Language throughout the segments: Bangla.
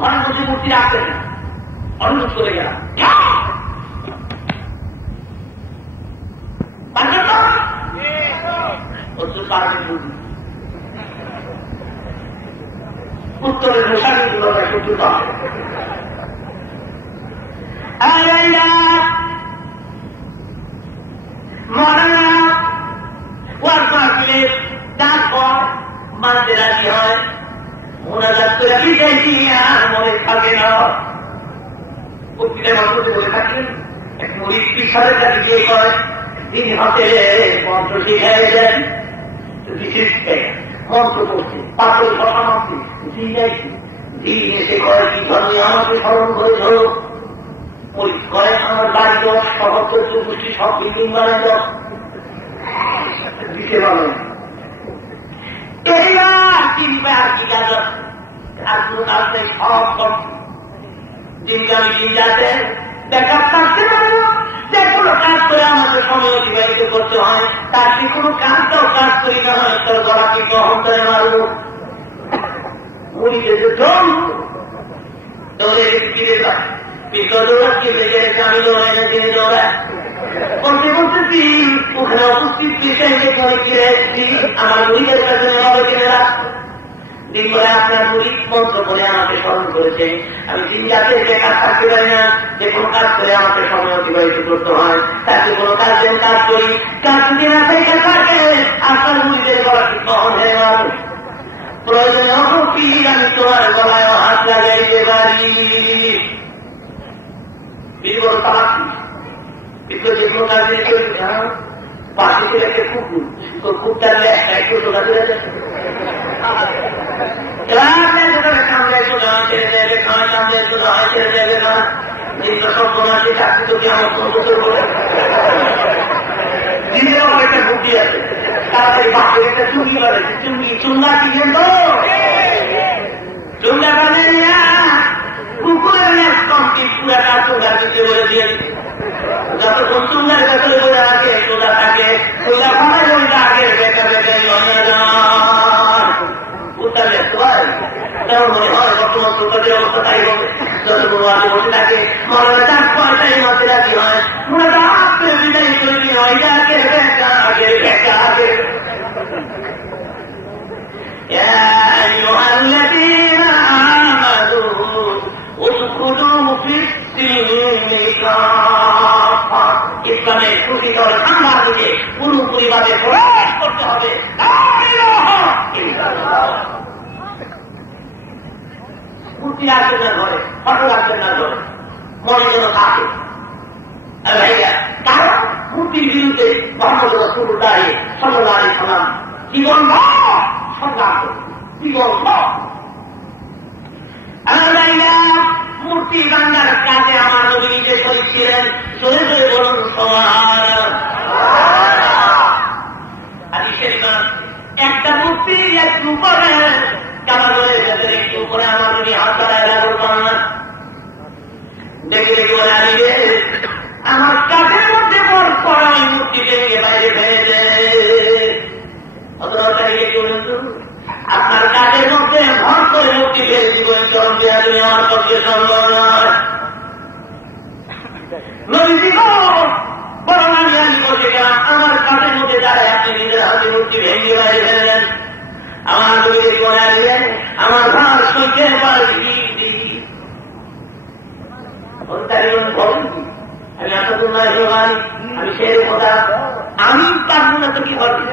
ঘরে বসে মূর্তি রাখতেন না, অনুরোধ করে গেলাম উত্তরের মশাগুলো সহ্য করে মানতে রাজি হয়, মোনাজাত করে বিজয়ী আর মনে থাকে না। প্রতিটা মানুষকে বলে থাকলেন এক মরিচ পিছারে তাকে বিয়ে করে, তিনি হাতে মন্ত্র শিখাই দেন, মন্ত্র করছে পাথর কথা মানছে যাইছি দিন এসে করে কি ধর্মে আমাকে স্মরণ করে ধরো করে আমার বাড়ি দশ সহস্র চতুর্থী সব বিল্ডিং বানায় দশ দিতে পারেন তিনবার কি গেল আর কোনো কাজ নেই, সব সব দিনকামি দিন যাচ্ছে দেখার থাকতে পারে না। যে কোনো কাজ করে আমাদের সময় অতিবাহিত করতে হয়, তার যে কোনো কাজটাও কাজ করি না হয় তোর গলাকে গ্রহণ করে মারল উনি যে দৌড়ে ফিরে যায় পিছনে দৌড়াচ্ছি বেগে আমি দৌড়াই না জেনে দৌড়ায় বলতে বলতেছি ওখানে উপস্থিত বিষয়কে করে ফিরে এসেছি আমার মুড়িদের কাছে নেওয়া কিনে রাখ দিন করে আপনার মুড়ি মন্ত্র করে আমাকে স্মরণ করেছে। আমি দিন যাতে যে কাজ থাকতে পারি না, যে কোনো কাজ করে আমাকে সময় অতিবাহিত করতে হয়, তাকে কোনো কাজ যেন কাজ করি, কাজ যদি না থেকে থাকে আপনার মুড়িদের গলাটি কখন হয়ে গেল প্রয়োজনে অপি আমি তোমার গলায় হাত লাগাইতে পারি। বিগত পাখি কিন্তু যে কোনো কাজে পাখি থেকে কুকুর তো কুকুরটার একটু ছোটা করে সামনে সোজা ছেড়ে দেবে নয় সামনে সোজা হয় ছেড়ে দেবে না কিন্তু সব সমাজে চাকরি তো কি আমার কোনো বছর বলে দিনেও একটা বুদ্ধি আছে তাড়াতাড়ি বাকি একটা চুঙ্গি বাড়েছে চুঙ্গি চুঙ্গা কিনে তো চুঙ্গা বাড়ে কুকুরের পুরাটা চুঙ্গা দিতে বলে দিয়ে যতক্ষণ চুঙ্গার ভেতরে বলে আছে সোজা থাকে সোজা ভাবে বললে আগে বেকার বেকার উত্তর দেখতে হয় তেমন মনে হয় বর্তমান সরকারের অবস্থা তাই হবে যতগুলো আগে বসে থাকে মনে হয় 4 পয়সায় মাঝে রাখি হয় মনে হয় বিদায় করে হয় আগে বেকার আগে বেকার আগে ইসলামের প্রতিদল ঠান্ডা থেকে পুরোপুরিভাবে প্রবেশ করতে হবে। মূর্তি রাখবেন না ঘরে, ফটো রাখবেন না ঘরে, মনে যেন থাকে ভাইয়া। কারণ মূর্তির বিরুদ্ধে মোহাম্মদ রাসূলুল্লাহ সাল্লাল্লাহু আলাইহি ওয়াসাল্লাম জীবন সংগ্রাম জীবন মূর্তি বাংলার কাজে আমার নবী নিজে শরীর ছিলেন। চলে চলে বলুন একটা মূর্তি একটু করে কামালের ভেতরে একটু করে আমার নবী হাত বাড়ায় লাগল না দেখে দেখে বলে আমি আমার কাজের মধ্যে বর করা ওই মূর্তি ভেঙে বাইরে ফেলে আপনার কাজের মধ্যে ভর করে মূর্তি ফেলে জীবন চরম দেওয়া তুমি আমার পক্ষে সম্ভব নয়। বরং আমি বসে গেলাম আমার কাজের মধ্যে দাঁড়ায় আপনি নিজের হাতে মূর্তি ভেঙে বাইরে ফেললেন। আমার নবীর জীবনে আসবেন আমার ভার সহ্যের পারে আমি এতদিন আমি সেই কথা আমি পারবো না তো কি করবি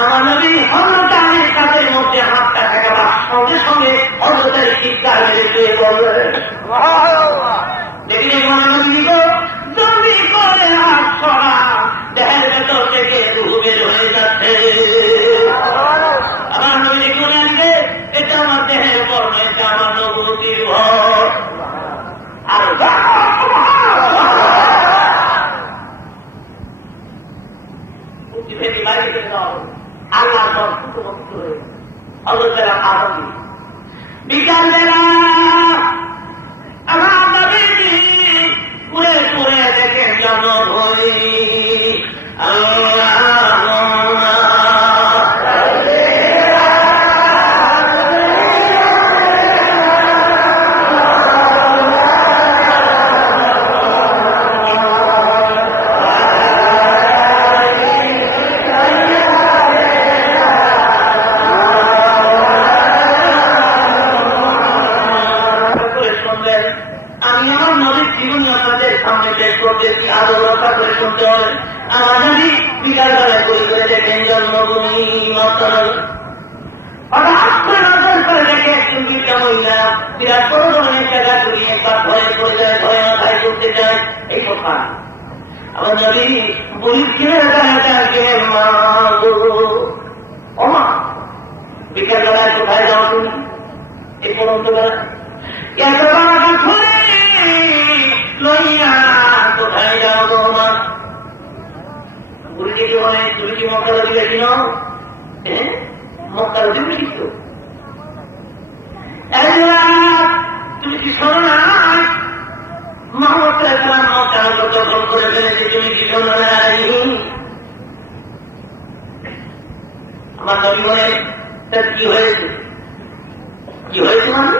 আমার নবী হজরতের কাজের মধ্যে হাতটা থাকাবার সঙ্গে সঙ্গে হজরতের চিৎকার মেরে শুয়ে বললেন দেখি জলদি করে হাত ছড়া দেহের ভেতর থেকে রুহ বের হয়ে যাচ্ছে। আমার নবী দেখুন এটা আমার দেহের বর্ণ, এটা আমার নবুতির ঘর। আর আল্লাহ সব সুতমুক্ত হয়ে অবস্থা আরবি বিকালবেলা আমার নবী পুরে পুরে দেখে জন্ম হই আল্লাহ সামনে শেষ করতেছি, আদর রক্ষা করে শুনতে হবে। আমার নবী বিকালবেলায় করে করে দেখেন জন্মভূমি মস্তানগর, হঠাৎ করে নজর করে দেখে একজন বৃদ্ধা মহিলা বিরাট বড় ধরনের জায়গা করিয়ে তার ভয়ে পড়ে যায়, ভয়ে মাথায় করতে যায়। এই কথা আমার নবী বলিকে মা অমা বিকালবেলায় কোথায় যাও তুমি? এই পর্যন্ত কোথায় যাও গো মা? বুড়িকে বলে তুমি কি মক্কার দিয়েছিল? হ্যাঁ, মক্কার দিয়েছিল। তুমি কি শোনো না মোহাম্মদ মক্কার দখল করে ফেলেছে? তুমি কি শোনো না? আমার নবী বলে কি হয়েছে? কি হয়েছে মানে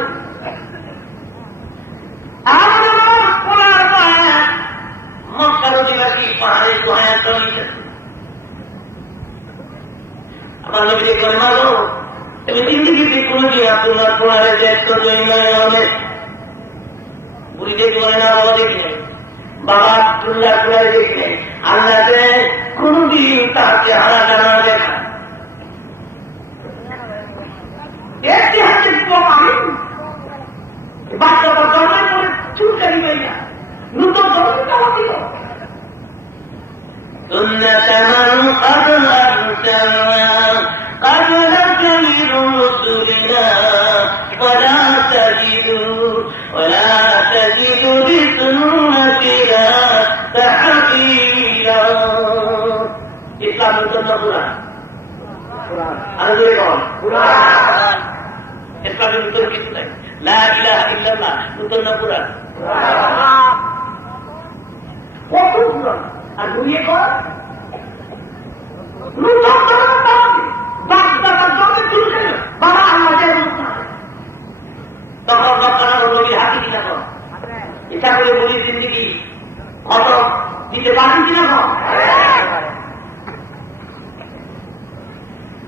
মক্কার অধিবাসী পাহাড়ে দোহায় চলে। আমার নবীকে করে মারো, তুমি জিন্দিগিতে কোনদিন আপনার পাহাড়ে দেখতো হবে? বুড়ি দেখি বলে না, বাবা দেখি নাই, বাবা আব্দুল্লাহ কুয়ারে দেখি নাই, আল্লাহ কোনদিন তাকে হারা জানা দেখা। বাচ্চাটা জন্মের পরে চুলকারি পাই না, নূতন ধর্ম চাওয়া দিল। ইসলাম নূতন না পুরান? ইসলামের নূতন কিছু নাই। লা ইলাহা ইল্লাল্লাহ নূতন না পুরান? কত পুরান। আর দুনিয়া কর তখন নবীর হাতে কিনা কর ইচ্ছা করে বলি জিন্দিগি অত দিতে পারেন কিনা কর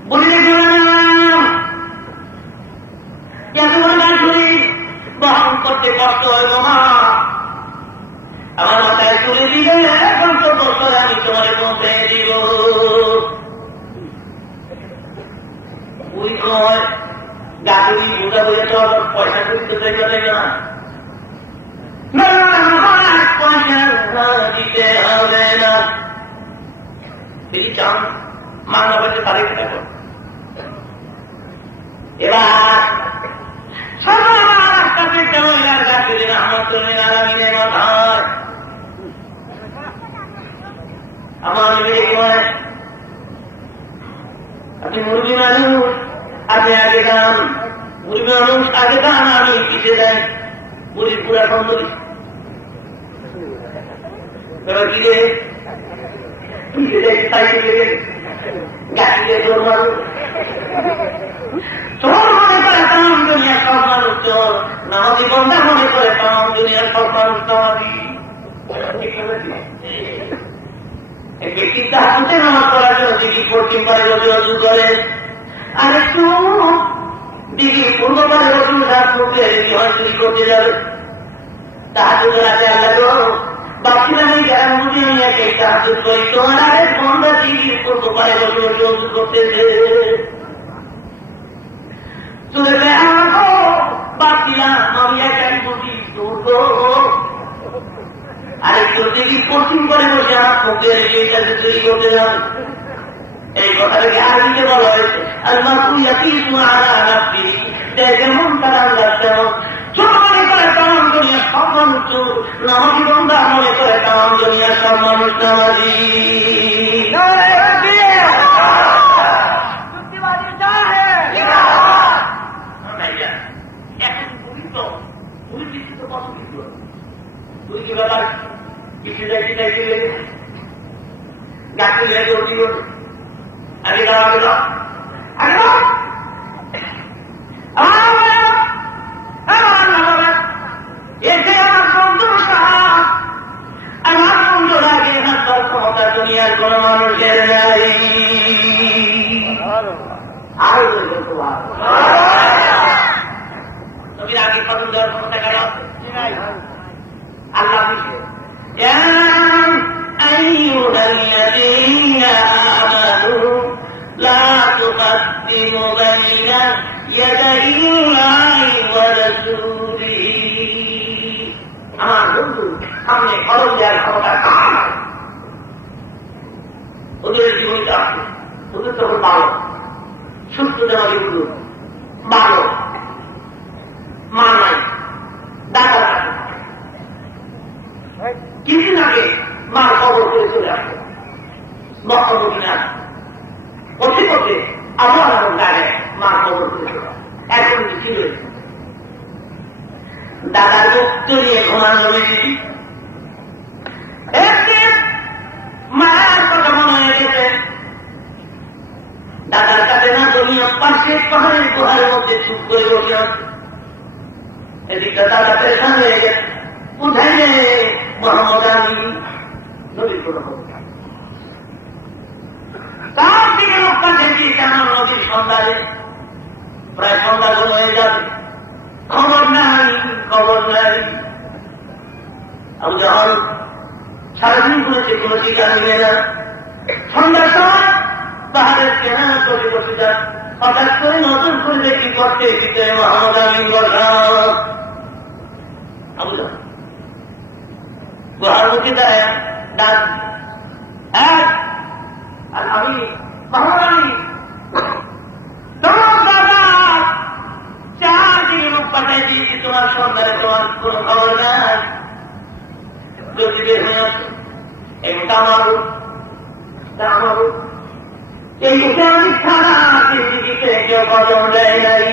বলি বহন করতে কষ্ট হইব না। আমার মাথায় তুলে দিলে এখন তো বছর আমি তোমার পৌঁছে দিব। ওই কয় গাড়ি বোঝা বোঝা তো পয়সা দিতে চাইবে না, পয়সা দিতে হবে না। তিনি চান মাংলা করতে পারে থাকো। এবার আমার আপনি মুরগি মানুষ, আপনি আগে দাম, মুরগি মানুষ আগে দাম, আমি পিছিয়ে যাই। মুরগি পুরা সুন্দরী কি রে গাড়ি দিয়ে তোর মানুষ তোর মনে করে তাম দুনিয়ার সব মানুষ তোর, নামাজি বন্ধা মনে করে তাম দুনিয়ার সব মানুষ নামাজি। ব্যক্তির হাতে নামাজ পড়ার জন্য দিঘি পশ্চিম পারে রজু করে, আর একটু দিঘি পূর্ব পারে রজু রাত করতে বিহার চুরি করতে যাবে। তাহাজ রাতে আল্লাহ বাকিরা নেই গ্যারাম বুঝে নিয়ে সেই তাহাজ করি তোমার আরে বন্ধা দিঘি পূর্ব পারে রজু করতেছে। আরেকটু দিকে পশ্চিম করে বসে মুখের সেইটাতে তৈরি করতে যান। এই কথাটাকে আরবিতে বলা হয়েছে যেমন তারা তেমন ছোট মনে করে তেমন দুনিয়ার সব মানুষ নামাজি বন্ধা মনে করে তেমন দুনিয়ার সব মানুষ নামাজি। আমি এসে আমার বন্ধুর আগে হাত ক্ষমতা দুনিয়ার কোন মানুষের নাই। আরো নবীর আগে কত দেওয়ার ক্ষমতা গেল আল্লাহ দিচ্ছে। يا أيها الذين آمنوا لا تقدموا بين يدي الله ورسوله আমার বন্ধু সামনে খরচ দেওয়ার ক্ষমতা কার? ওদের জীবনটা আছে, ওদের তখন ভালো সুস্থ দেওয়ার এগুলো ভালো মা নাই, ডাক্তার আছে। কিছুদিন আগে মার খবর করে চলে আসে মক্কা পথে পথে আবার গাড়ে মার খবর করে চলে আসে। এখন ছিল দাদার মুক্ত নিয়ে ঘুমানো মায়ের কথা মনে হয়ে গেছে। দাদার কাছে না জমিয়া পাশে পাহাড়ের গুহার মধ্যে চুপ করে বসে আছে। এদিকটা দাদা পেশান হয়ে গেছে। কোথায় রে মোহাম্মদ আলী? নদীর কোনো তার দিকে লোকটা দেখি কেমন নদীর সন্ধ্যারে প্রায় সন্ধ্যা হয়ে যাবে, খবর নাই খবর নাই। আমি যখন সারাদিন করেছি কোনো টিকা নিবে না, সন্ধ্যার সময় পাহাড়ের কেনা করে বসে যান। হঠাৎ করে নতুন করে দেখি করতে দিতে মোহাম্মদ আলী গুহার মুখে দেয় ডাক, আর আমি মোহাম্মদ আলী তোমার দাদা চারদিকে লোক পাঠাই দিয়েছি, তোমার সন্ধ্যারে তোমার কোন খবর নাই। যদি বের হয়ে আসো এটা আমারও এই আমি সারা পৃথিবীতে কেউ কদম দেয় নাই।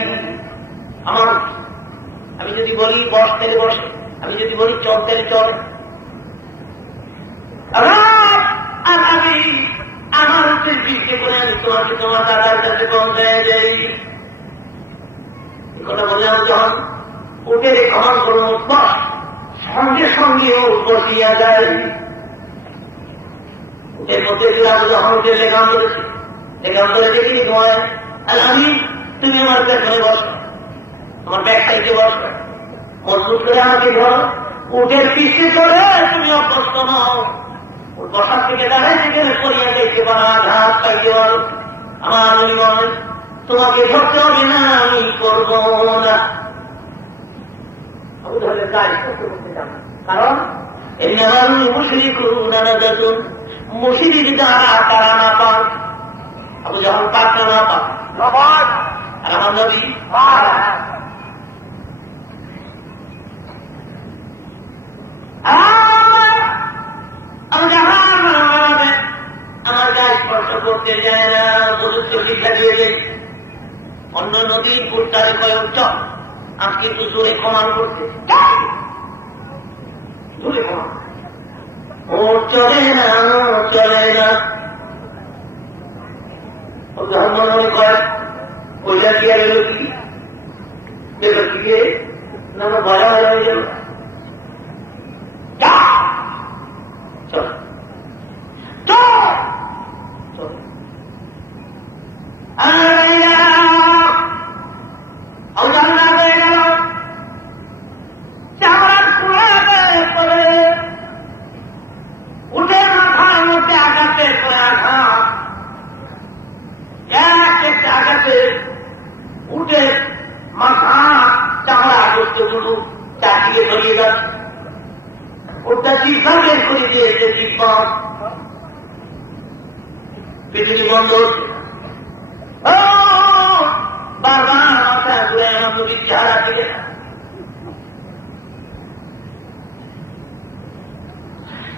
আমার আমি যদি বলি বস তেলে বসে, আমি যদি বলি চল তেলে চল। আর আমি আমার হচ্ছে বিক্রি করে আমি তোমাকে তোমার দাদার কাছে পৌঁছায় যাই। কথা বললাম যখন উঠে ক্ষমা করুন সঙ্গে সঙ্গে উপর দিয়া যায়। এর মধ্যে দিলাম যখন উঠে লেখাম করেছি, লেখাম করে দেখি তোমার আমি তুমি আমার পেছনে বসো, তোমার ব্যাগ সাইডে বসো, মজবুত করে আমাকে ধরো, উঠে পিছিয়ে করে তুমি অভ্যস্ত নও। বসার থেকে দাঁড়ায় সেখানে করিয়া দেখতে পারা ঘাট খাইতে পারো। আমার আমি মনে তোমাকে ধরতে হবে না, আমি করবো না। কারণ এই আমার মুশরিক নানা যতন মুশরিক যারা তারা না পান, আপনি যখন পাক না পান আর আমার নবী আমার গায়ে স্পর্শ করতে যায় না, পবিত্র শিক্ষা দিয়ে দেয়। অন্য নদীর পুরটারে কয়েক চল আজকে একটু জোরে কমান করতে জোরে কমান ও চলে না চলে না। ও যখন মনে মনে কয় ওইটা কি আর এলো কি এলো কি রে না ভয়া হয়ে গেল। চল উঠে মাথার মধ্যে আঘাতের পরে আঘাত, একটা আঘাতে উঠে মাথা চামড়া আগস্ত শুধু চাকিয়ে ধরিয়ে যাচ্ছে। ওটা জিভা বের করে দিয়েছে, জিভা পৃথিবী বন্ধ হচ্ছে। বারবার মাথা ঘুরে আমার নদীর চেহারা দিকে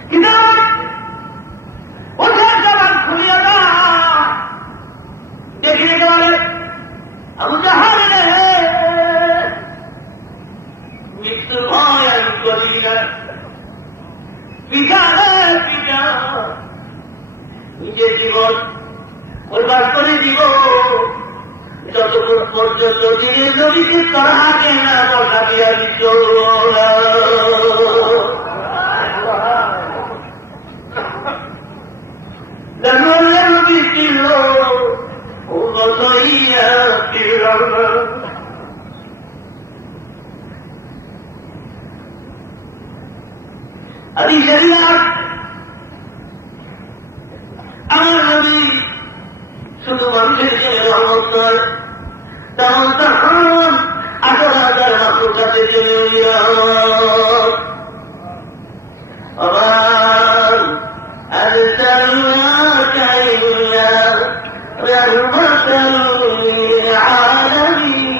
কিন্তু ওঠার জবান খুলিয়ে না দেখিয়ে দেওয়ালে আমি যাহারে মৃত্যুর ভয় আমি করি না, পিতা পিতা নিজের জীবন পরিবার করে দিব যতক্ষণ পর্যন্ত দিনের নবীকে তরহাকে না বসা দিয়া দিত। নবী ছিল উন্নত ইয়া ছিল হাদিস শরীয়ত আমার নবী শুধু মানুষের জন্য রহমত নয়, তেমন তখন 18,000 মাখলুকাতের জন্য রহমত। আবার আরসালনাকা ইল্লা রাহমাতাল লিল আলামিন।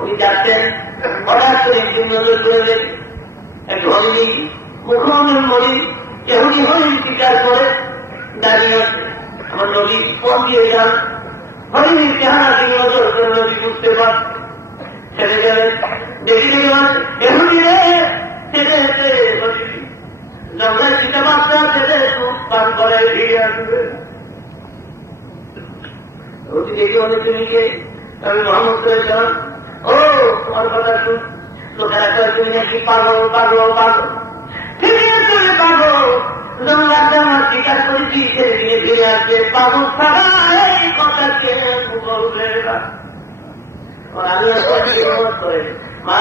উনি যাচ্ছেন, হঠাৎ করে নজর করলেন এক হরিণী, মুখরমের মরিণ, এহুদি হরিণ স্বীকার করে দাঁড়িয়ে আছে। আমার নবী ফোন দিয়ে যান, হরিণীর চেহারা থেকে নজর করে নবী বুঝতে পার, ছেড়ে গেলেন। দেখি এহুদি রে ছেড়ে জঙ্গলের চিটা বাচ্চা ছেড়ে পান করে ফিরে আসবে। ওটি দেখি অনেক তুমিকে আমি মোহাম্মদ করে যান, ও তোমার কথা শুন, লোকেরা করে তুমি নাকি পাগল পাগল পাগল, ঠিক আছে পাগল, জঙ্গলটা আমার স্বীকার করেছি, ছেড়ে দিয়ে ফিরে আসবে। পাগল ছাড়া এই কথা কে বলবে না। আমি করে মা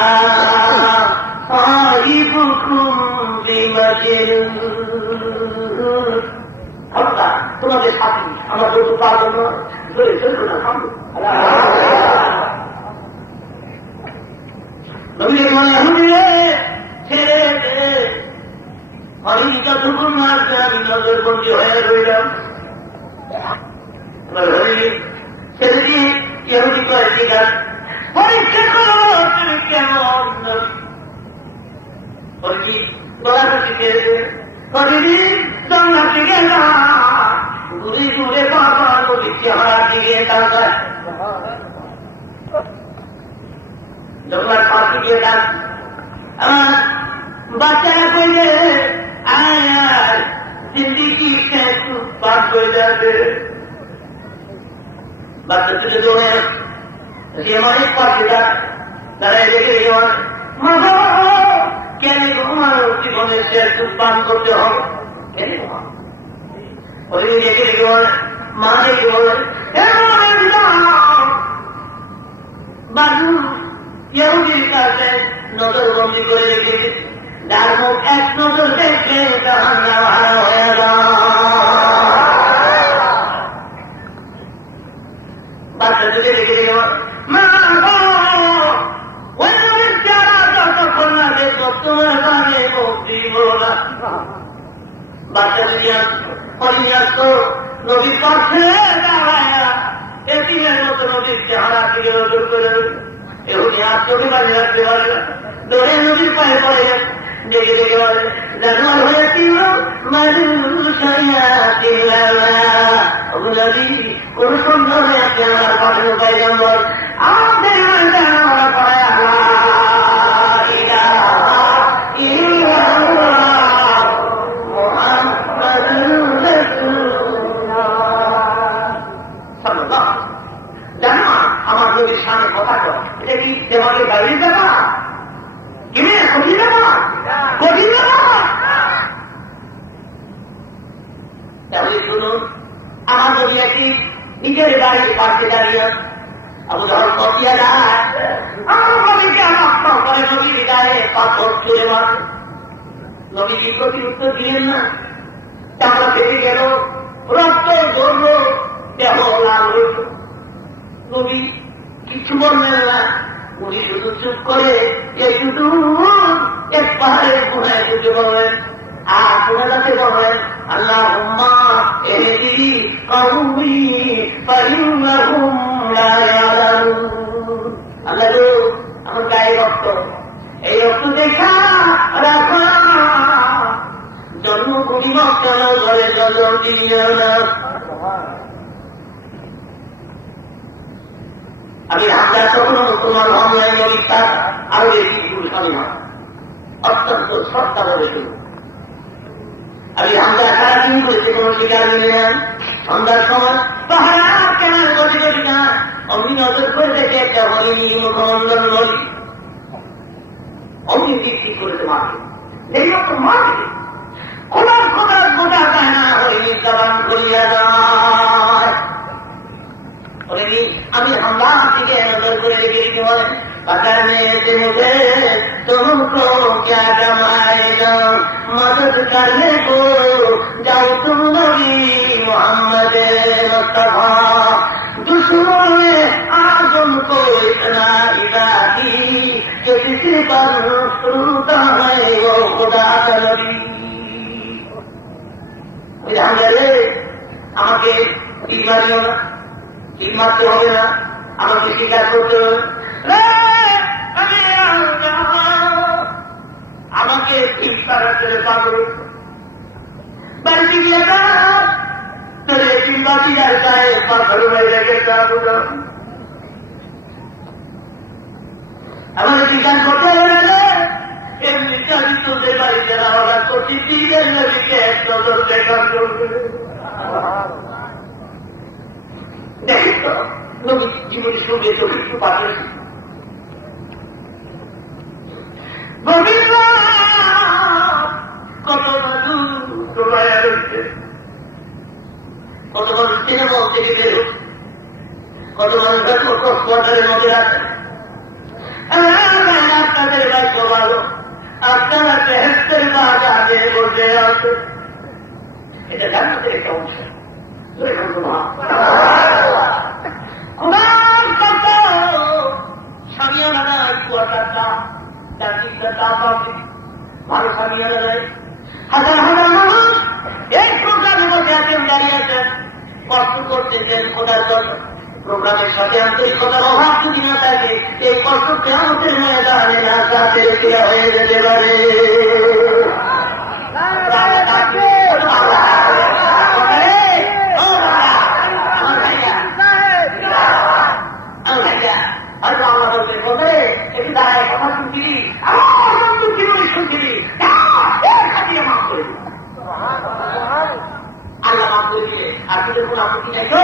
তোমাদের সাথী আমার যত পাগল নয়, ধরে চলবে না থামবে। ছেড়ে হরি যতক্ষণ মারছে আমি নজরবন্দি হয়ে রইলাম। ছেড়ে দিয়ে ইহুদি করে ঠিক আছে, পরীক্ষা করো তুমি কেমন হরি গলাটি ছেড়ে হরিণী জঙ্গলাতে গেলাম, দূরে দূরে বাবা নদীর চেহারা দিকে তাকায়, জঙ্গলার পাশে গিয়ে ডাক বাচ্চারা কইলে আয় জিন্দিগি একটু পার হয়ে যাবে। বাচ্চা তুলে দৌড়ে যে অনেক পাশে ডাক, তারা দেখে কেন তোমার জীবনের যে একটু পান করতে হবে, কেন ওই দেখে দেখে বলে মা দেখে বলে বাবু ইহুদির কাছে নজরবন্দি করে রেখেছে, যার মুখ এক নজর দেখলে কান্না ভালো হয়ে বাচ্চা থেকে রেখে দেখে মা ওই যারা যতক্ষণ না দেখো তোমার কানে মুক্তি বলা। বাচ্চা যদি হরিয়াস্ত নদীর পাশে দাঁড়ায় এটিমের মতো নদীর চেহারা থেকে নজর করে এগুলি আর চোখে বাড়ি রাখতে পারে না, দৌড়ে নদীর পায়ে পড়ে গেছে। দেখে দেখে বলে জানোয়ার হয়ে ছিল কোন সুন্দর হয়ে আছে আমার পাশে উপায় নম্বর আমাদের পড়ায় জানো আমার নদীর সামনে কথা কর, এটা কি দেওয়ালে গাড়ির ব্যাপার, কিনে কঠিন ব্যাপার, কঠিন ব্যাপার। তাহলে শুনুন, আমার নদী একটি নিজের গাড়ির পাশে দাঁড়িয়ে আবু ধর কপিয়া যায়, আমার নদীকে আমার করে নদীর গায়ে পাথর তুলে মারে। নদীর প্রতি উত্তর দিলেন না, চামড়া ফেটে গেল, রক্ত ধরল, দেহ লাল হইল। নবী কিছু বললেন না, উনি শুধু চুপ করে শুধু এক পাহাড়ের গুণায় বুঝে বললেন, আর কোনে যাতে বললেন আল্লাহুম্মা ইহদি কওমি ফাইন্নাহুম লা ইয়ালামুন। আল্লাহ গো, আমার গায়ে রক্ত, এই রক্ত দেখা রাখা জন্মভূমি মক্কা ঘরে জন্ম দিও না। আমি হামলা কখনো মুসলমান হমলাই নবী তার আরো বেশি ভুল হবে না, অত্যন্ত সস্তা হবে শুরু। আমি হামলা সারাদিন করেছি, কোন শিকার মিলে না। সন্ধ্যার সময় পাহাড় কেন বসে বসে না, অমনি নজর করে দেখে একটা হরিণী মুখমন্ডল নদী, অমনি বৃষ্টি করেছে মাকে, এইরকম মাকে কোথার কোথার গোটা যায় না, হরিণী জবান করিয়া যায়। আমি হামলা দিকে নজর করে রেখে দিতে হয়, पकड़ने से मुझे तुमको क्या कमाएगा, मदद करने को जाओ तुम नबी मोहम्मद मुस्तफा, दुश्मनों ने आजम को इतना इरादी कि किसी पर सुनता है वो खुदा का नबी। আমাকে ঠিক মারিও না, ঠিক মারতে হবে না, আমাকে স্বীকার করতে হবে, আমাকে ঠিক তারা ছেড়ে পাবে বাড়িতে গিয়ে তোরে চিন্তাটি আর গায়ে পাথর বাইরে গেছে আমাদের বিধান করতে হবে না। এমনি চাবি তোদের বাড়িতে রাওয়া করছি, দিনের নদীকে এক নজর দেখার জন্য দেখিস তো নদী জীবনে সঙ্গে তো কিছু পাবে। কত মানুষ তোমায় রয়েছে, কত মানুষ সিনেমা থেকে বের হচ্ছে, কত মানুষ কক্সবাজারের মধ্যে আছে। আপনাদের ভাগ্য ভালো, আপনারা তেহেস্তের বাঘ আগে বসে আছে, এটা জানতে একটা অংশ। স্বামীরা নাই কুয়াটার দাম, চাকরিটার দাম আছে, ভালো স্বামীরা নাই। হাজার হাজার মানুষ এই প্রোগ্রামের মধ্যে আছেন, দাঁড়িয়ে আছেন, কষ্ট করতেছেন ওনার জন্য। প্রোগ্রামের সাথে আন্তরিকতার অভাব যদি না থাকে, এই কষ্ট কেমতের ময়দানে না কাছে হয়ে যেতে পারে। একটু দাঁড়ায় কথা শুনছিলি, শুনছিলি, আল্লাহ মাফ করে দিবে। আপনি যখন আপত্তি চাই তো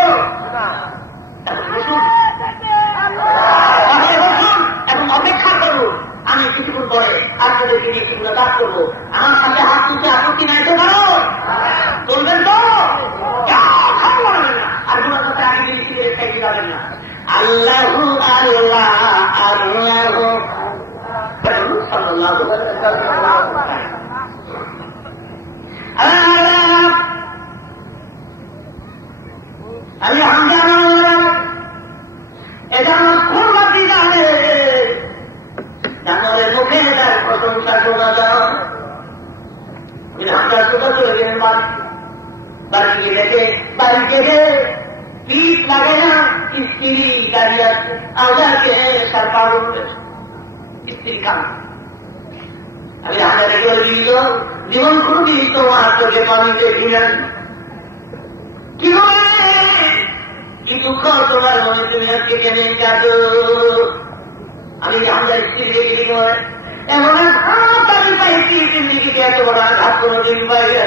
এখন অপেক্ষা করুন, আমি কিছুক্ষণ পরে আপনাদেরকে নিয়ে কিছুটা কাজ করবো। আমার সাথে হাত তুলতে আপত্তি নাই তো কারো বলবেন তো, আর তোমার সাথে আগে জিনিস খাইতে যাবেন না। আল্লাহ আল্লাহ আল্লাহ এটা আমার খুবই জানে, জানালের মুখে তার প্রশংসা করা যাও। আমরা কোথাও চলে গেলেন বাড়ি গিয়ে দেখে, বাড়ি গেলে পিঠ লাগে না, স্ত্রী দাঁড়িয়ে আছে, আজাকে তার পালন স্ত্রী কাম। আমি হাজারে করে দিল জীবন খুবই তোমার চোখে পানিতে ভিড়ান কি করে, কি দুঃখ তোমার মনে, তুমি আজকে কেমন কাঁদো। আমি আমাদের স্ত্রী দেখে দিল এমন আমি পাইছি, তুমি এত বড় আঘাত কোনো দিন পাইলে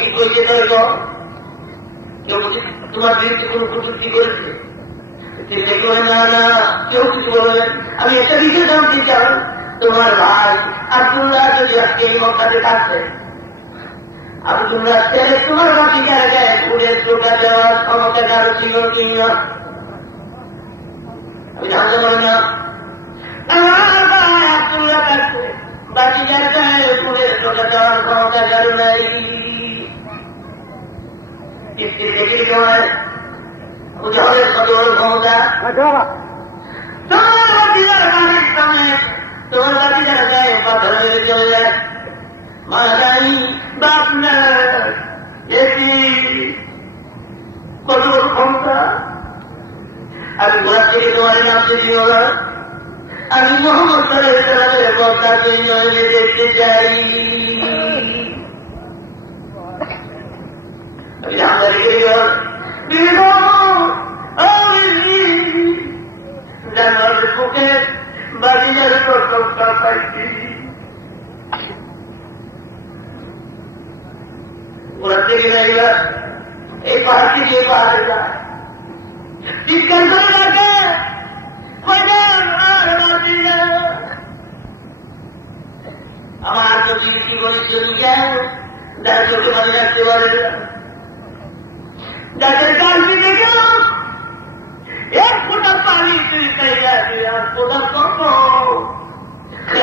কি কইছে তোর তোমার বিরুদ্ধে কোন কটূক্তি করেছে? না না, কেউ কিছু বলবেন। আমি একটা দিকে জানতে চাই, তোমার ভাই আব্দুল্লাহ যদি আজকে এই মক্কাতে থাকবে, আব্দুল্লাহ পেলে তোমার বাকি জায়গায় ফুলের টোকা দেওয়ার ক্ষমতা কারো ছিল কিনা? আমি জানতে পারি না। আব্দুল্লাহ থাকবে, বাকি জায়গায় ফুলের টোকা দেওয়ার ক্ষমতা কারো নাই। উজাড়ের সদর ক্ষমতা তোমার বাতিজার বাড়ির সামনে, তোমার বাতিজার গায়ে পাথর মেরে চললে মারাই বাপ না কত ক্ষমতা। আমি ঘোরা থেকে তোমার নামতে দিও না, আমি মোহাম্মদ সাল্লাল্লাহু বক্তাকে নয়নে দেখতে চাই। আমি আমাদেরকে জানোয়ারের বুকে বাড়ির প্রশংসা পাইছি। ওরা থেকে যাইবা এই পাহাড় থেকে এই পাহাড়ে যায়, চিৎকার করে রাখে আমার যদি জীবনে চলে যায়, যার চোখে ভালো রাখতে পারে, যাদের কাজ দিতে গেল এক ফোটা পানি তুই চাইয়া দিয়ে আর ফোটা কত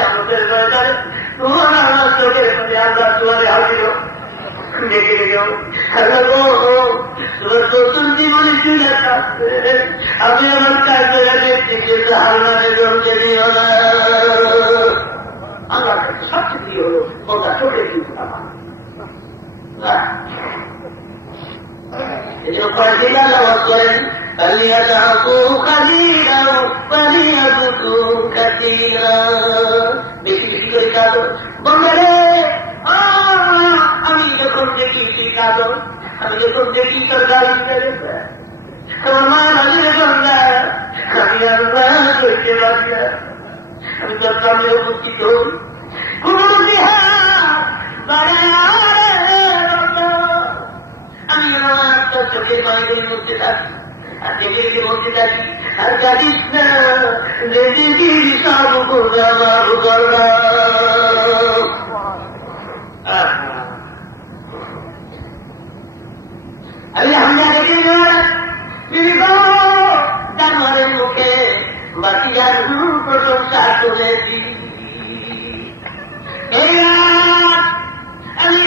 আমাদের বাজারে তোমার আমার চোখের মধ্যে আমরা তোমারে হাজির দেখে গেল তোমার নতুন জীবনে চলে থাকবে আমি আমার কাজে দেখতে হালনারে জমকে দিও না আমার কাছে সবচেয়ে প্রিয় হল ওটা চোখে কিন্তু আমার করেন বেশি বেশি করে কাজ বন্ধে আমি যখন দেখি সেই কাজ আমি যখন দেখি তোর গাড়ি তোমার মা নদীর বন্ধা আমি করতে পারি না আমি তোর সামনে উপস্থিত হই আমি আমার তোর চোখের পানিগুলি মধ্যে থাকি আর দেখে বলতে থাকি আর জানিস না সব আমি আমরা দেখে জানোয়ারের মুখে বাকিয়ার প্রশংসা করেছি আমি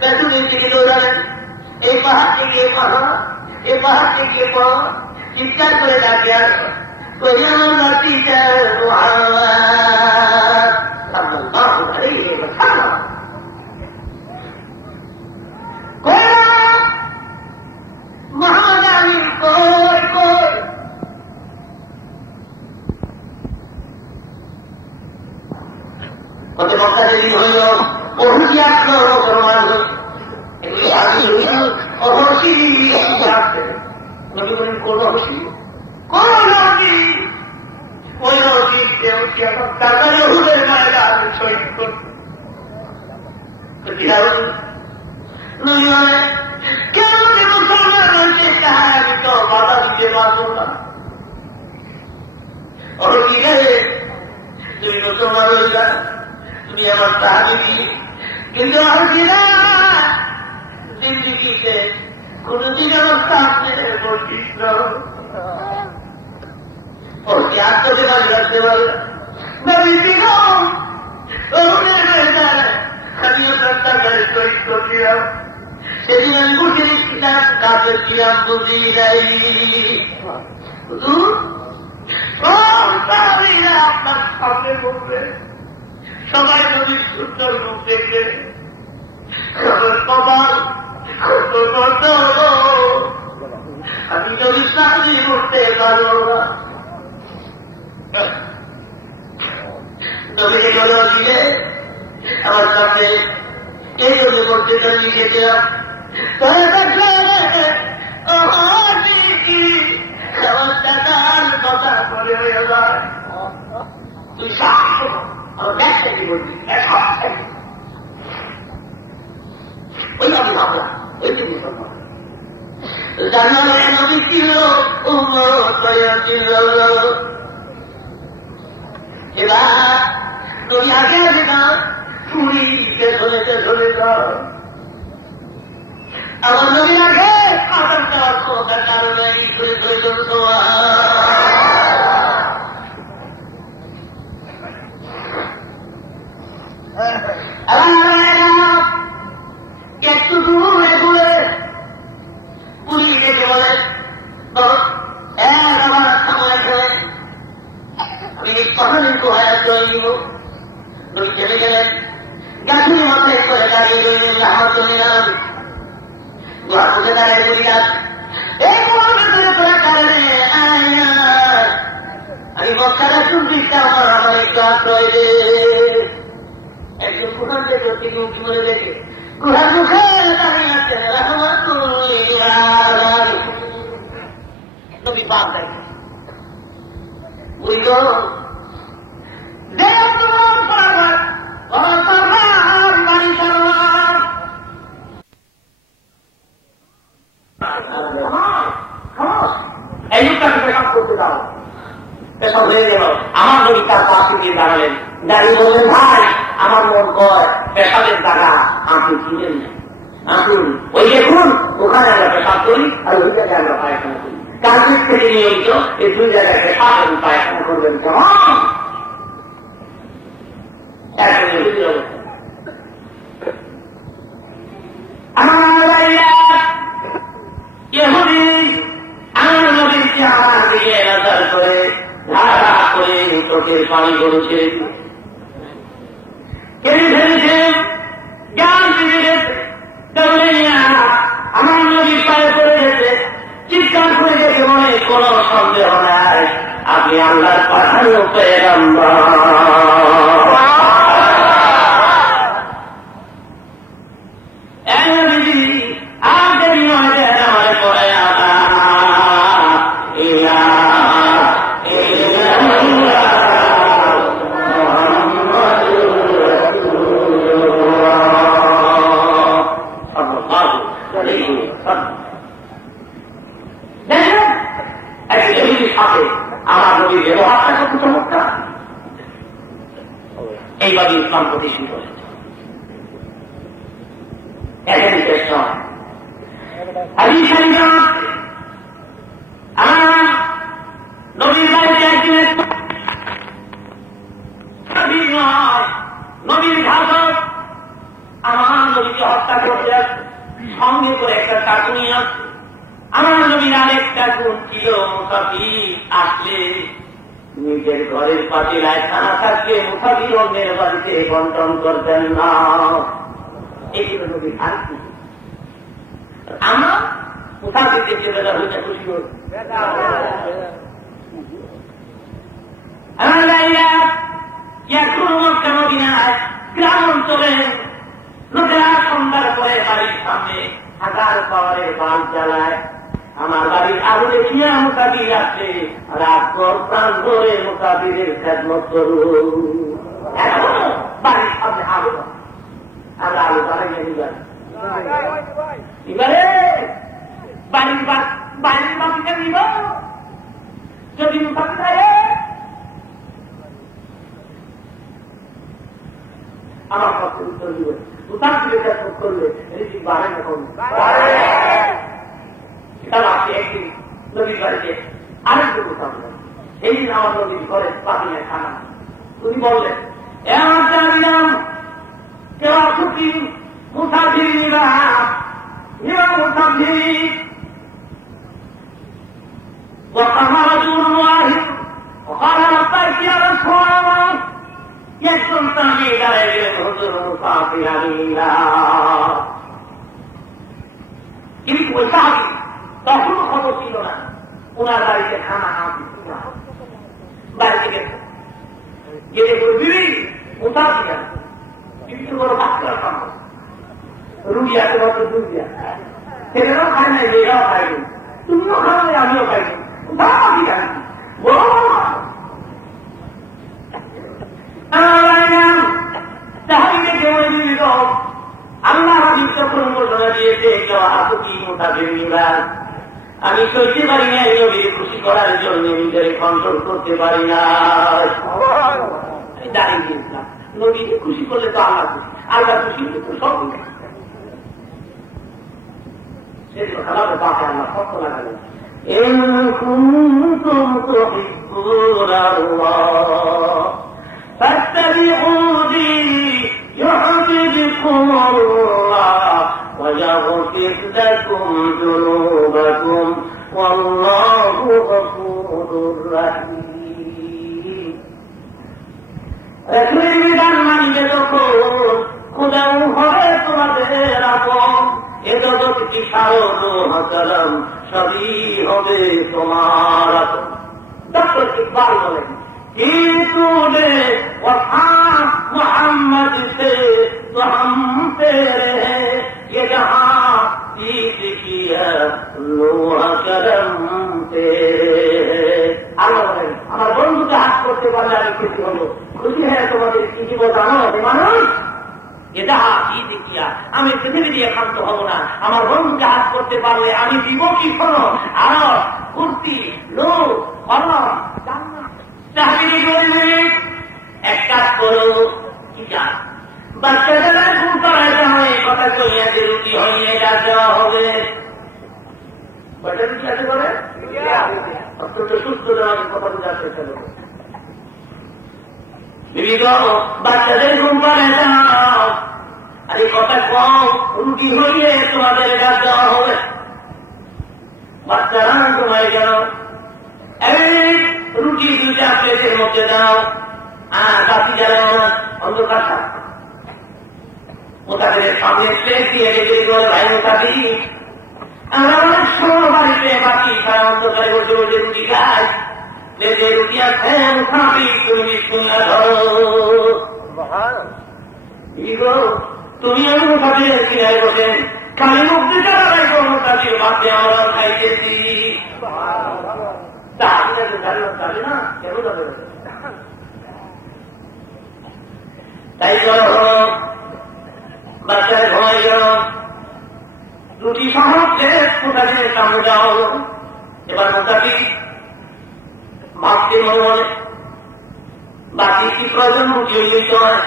পেছনের দিকে দৌড়ালেন এই পাহাড় থেকে এ পাহাড় এ পাহাড় থেকে এ পাহাড় চিৎকার করে ডাকে আর মহাজানি কই কই কত বক্তা দেরি হইল অভিজ্ঞ মুসলমান অহসি নবী বলেন কোন অহসি কোন নদী ওই নদী তারপরে হুদের মায়েরা আমি শহীদ করছি নবী বলে কেন মুসলমান হয়েছে তাহার আমি তো বাধা দিতে পারবো না অহসি রে তুমি মুসলমান হইলা তুমি আমার সাহাবী কিন্তু অহসিরা জিন্দিগিতে কোনদিন আমার সামনে বলছিস না ওর কি আত্মকে বাড়ি রাখতে পারবে আমিও সরকার গাড়ি তৈরি করছিলাম সেদিন আমি বুঝে নিচ্ছিলাম কাজের ছিলাম বুঝি যাই আপনার সামনে বলবে সবাই নদীর সুন্দর মুখ দেখে সবার আমি যদি চাকরি করতে পারবো না তবে এগুলো দিলে আমার সাথে এই জন্য করতে নিয়ে গেলাম কথা বলে হয়ে যায় তুই আমার ব্যাগটা কি বলছি ওই আমি ভাবলাম ওই তুমি জানালে নদী ছিল এবার তুমি আগে আগে না চুরিতে ধরেছে ধরে আমার নদীর আগে কাটার যাওয়ার ক্ষমতার কারণে ধরে ধরে ধরত একটু দূরে দূরে পুরী রেখে বলে আমার সময় করে আমি পাহাড়ের গোহায় তৈরি তুমি চলে গেলেন গাছের মধ্যে করে দাঁড়িয়ে রইলেন আমার জমি নাম গোয়া খুলে দাঁড়িয়ে বলিলাম এই ভিতরে করার কারণে আমি বক্তারা শুনছিটা আমার একটু আশ্রয় দে একজন কোথান থেকে তিনি উঠি বলে দেখে গুহার মুখে দাঁড়িয়ে আছে নবী পাপ দেখে বুঝল আমার নবী তার পাশে গিয়ে দাঁড়ালেন দাঁড়িয়ে বললেন ভাই আমার মন কয় পেশাবের জায়গা আপনি চিনেন না আসুন ওই দেখুন ওখানে আমরা পেশাব করি আর ওই জায়গায় আমরা পায়খানা করি কাজের থেকে নিয়মিত এই 2 জায়গায় পাবেন পায়খানা করবেন কেমন আমার ভাইয়া ইহুদি আমার নবীর চেহারা দিয়ে নজর করে ধারা করে চোখের পানিগুলো ছেড়ে দিয়ে কেড়ে ফেলেছে জ্ঞান ফিরে গেছে আমার নবীর পায়ে পড়ে গেছে চিৎকার করে গেছে মনে কোন সন্দেহ নাই আপনি আল্লাহর পাঠানো পয়গম্বর আর দেরি নয় আমার পরে আমার নবীর ব্যবহারটা কত চমৎকার এইভাবে ইসলাম প্রতিষ্ঠিত হয়েছে নবীর বাড়িতে একদিনের নবীর ঘাতক আমার নবীকে হত্যা করতে আসছে সঙ্গে করে একটা কাকুনি আসছে আমার নবীর আরেকটা গুণ ছিল মুসাফির আসলে নিজের ঘরের পাতিলায় খানা থাকলে মুসাফির অন্যের বাড়িতে বন্টন করতেন না এইগুলো নবীর আর কি আমরা মুসাফিরকে ছেলেরা হইতে খুশি হই গ্রাম অঞ্চলে লোকেরা সন্ধ্যার পরে বাড়ির সামনে হাজার পাওয়ারের বাল্ব জ্বালায় আমার বাড়ির আলু দেখিয়া মুসাফির আসছে রাত প্রাণ ধরে মুসাফিরের খেদমত করুন এখনো বাড়ির সামনে আলু আমরা আলু বাড়াইয়া নিবারি এবারে বাড়ির বাকিটা নিব যদি মুসাফির থাকে আমার পক্ষে উত্তর দিবে মুসাফিরের কাছে করলে রিজিক বাড়ে না কম তারা আপনি একদিন নবীর বাড়িতে আরেকজন মুসাফির সেই দিন আমার নবীর ঘরে পাতিলে খানা উনি বললেন কেউ খুশি মুসাফির নিবা মুসাফির وقام رجل واحد وقال لبيك يا رسول الله একজন তাকে দাঁড়িয়ে গেলেন হুজুর মুসাফির আমিল্লাহ কিন্তু ওই সাহাবী তখনও খবর ছিল না ওনার বাড়িতে খানা বাড়িতে গেছে গেলে দিদি মুসাফির বিভিন্ন বড় বাচ্চারা খানা রুগী আছে মাত্র 2 দিয়া ছেলেরাও খায় না মেয়েরাও খাইনি তুমিও খাও না আমিও খাইনি মুসাফির আছি বড় আল্লাহ ঘোষণা দিয়েছে আমি সইতে পারি না এই নবীকে খুশি করার জন্য নিজের কন্ট্রোল করতে পারি না দাঁড়িয়ে দিয়েছিলাম নবীকে খুশি করলে তো আল্লাহ খুশি আল্লাহ খুশি তো সব আল্লাহ কষ্ট লাগালেন إن كنتم تحبون الله فاتبعوني يحببكم الله ويغفر لكم ذنوبكم والله غفور رحيم رسول বিধান মানিয়ে যখন খুদা হবে তোমাদের আপন এ জগৎ সারম সবই হবে তোমার ডক্টর ইকবাল বলেন तूने वफा मोहम्मद से तो हम तेरे हैं ये जहां जीत किया नूह करम तेरे আল্লাহ বলেন আমার বন্ধুকে হাত করতে পারলে আমি খুশি হবো খুশি হয়ে তোমাদের কি জীব জানো মানুষ এটা ঈদ কিয়া আমি পৃথিবী দিয়ে ক্ষান্ত হব না আমার বন্ধুকে হাত করতে পারলে আমি দিব কি শোনো আর কুর্তি লোক কলম এক কাজ করো কি চান বাচ্চাদের ঘুম পাড়াইতে হয় কথা কইয়াতে রুটি হইয়ে যা দেওয়া হবে কয়টা রুটি আছে বলে অত্যন্ত সুস্থ জনক কথা বোঝার চেষ্টা করবে। বিবিধ বাচ্চাদের ঘুম পাড়ে যাও, আর এই কথা কম, রুটি হইলে তোমাদের কাজ দেওয়া হবে। বাচ্চারা তোমায় গেল রুটি দুইটা প্লেটের মধ্যে দাও, আর বাকি যারা অন্ধকার থাক মোতাবের সামনে প্লেট দিয়ে রেখে বলে ভাই মোতাবি আমরা অনেক সময় বাড়িতে বাকি সারা অন্ধকারে বসে বসে রুটি খাই, প্লেটে রুটি আছে খাবি তুমি শুনলা ধরো তুমি আমি মোতাবের কিনারে বসে খালি মুখ দিতে পারাই তো মোতাবির ভাবতে আমরা খাইতেছি তাই করো বাচ্চারা ঘুমাই গেল, রুটি সমাজে মোতাবিনের সামনে যাওয়া হল। এবার মোতাবি ভাবতে মনে মনে বাকি কি প্রয়োজন রুটি হইলে সময়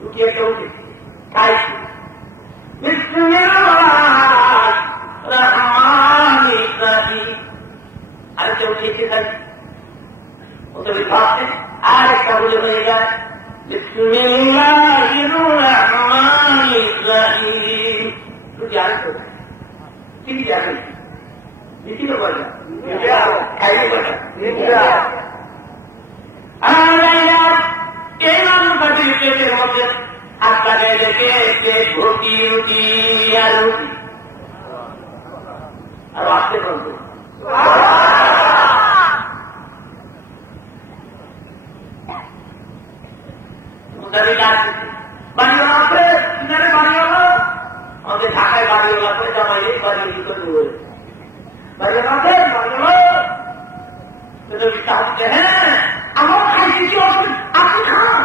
রুটি একটা উঠে খাইছি আরেকটা উঠিয়েছে খাইছি মোতাবি ভাবছে আর একটা বলে হয়ে যায় রুটি আরেকটা চিঠি যাবে দ্বিতীয় পয়সা খাইলে পয়সা এই মানুষের পেটের মধ্যে আপনাকে দেখে রুটি রুটি আর রুটি আর আসতে বলতো বাড়িওয়ালা আছে বাড়িওয়ালা আমাদের ঢাকায় বাড়িওয়ালা করে জামাই বাড়ি করে বলে বাড়িওয়ালা আছে বাড়িওয়ালা হ্যাঁ আমার খাইছি আপনি খান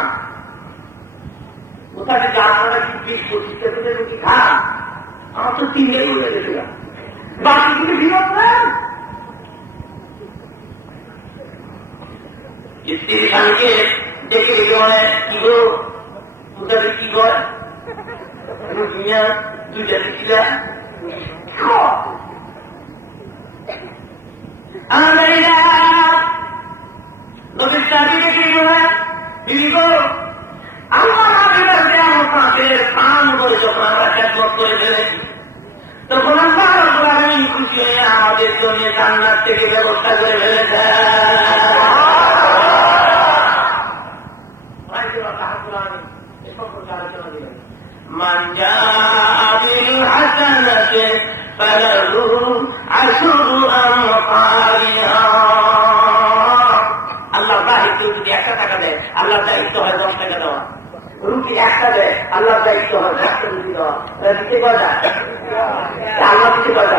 ওখানে যা আপনারা 20-25 রুটি খান, আমার তো 3 দিন হয়ে গেছে বাকিগুলি ফিরত নেন। স্ত্রী স্বামীকে দেখে দেখে মানে কি গো ওটাকে কি করে দুইটা রুটিটা নদীর চাবি দেখে দিদি গো আমার আমাদের পান করে যখন আমরা খেদমত করে ফেলেছি তখন আমরা খুশি হয়ে আমাদের জন্য জান্নাত থেকে ব্যবস্থা করে ফেলেছে। মান জাআ বিল হাসানাতি ফালাহু আশরু আমসালিহা। আল্লাহ দায়িত্ব যদি 1 টাকা দেয়, আল্লাহ দায়িত্ব হয় 10 টাকা দেওয়া। রুটি একটা দেয়, আল্লাহ দায়িত্ব হয় 100 রুটি দেওয়া। দিতে কয়টা? আল্লাহ দিতে কয়টা?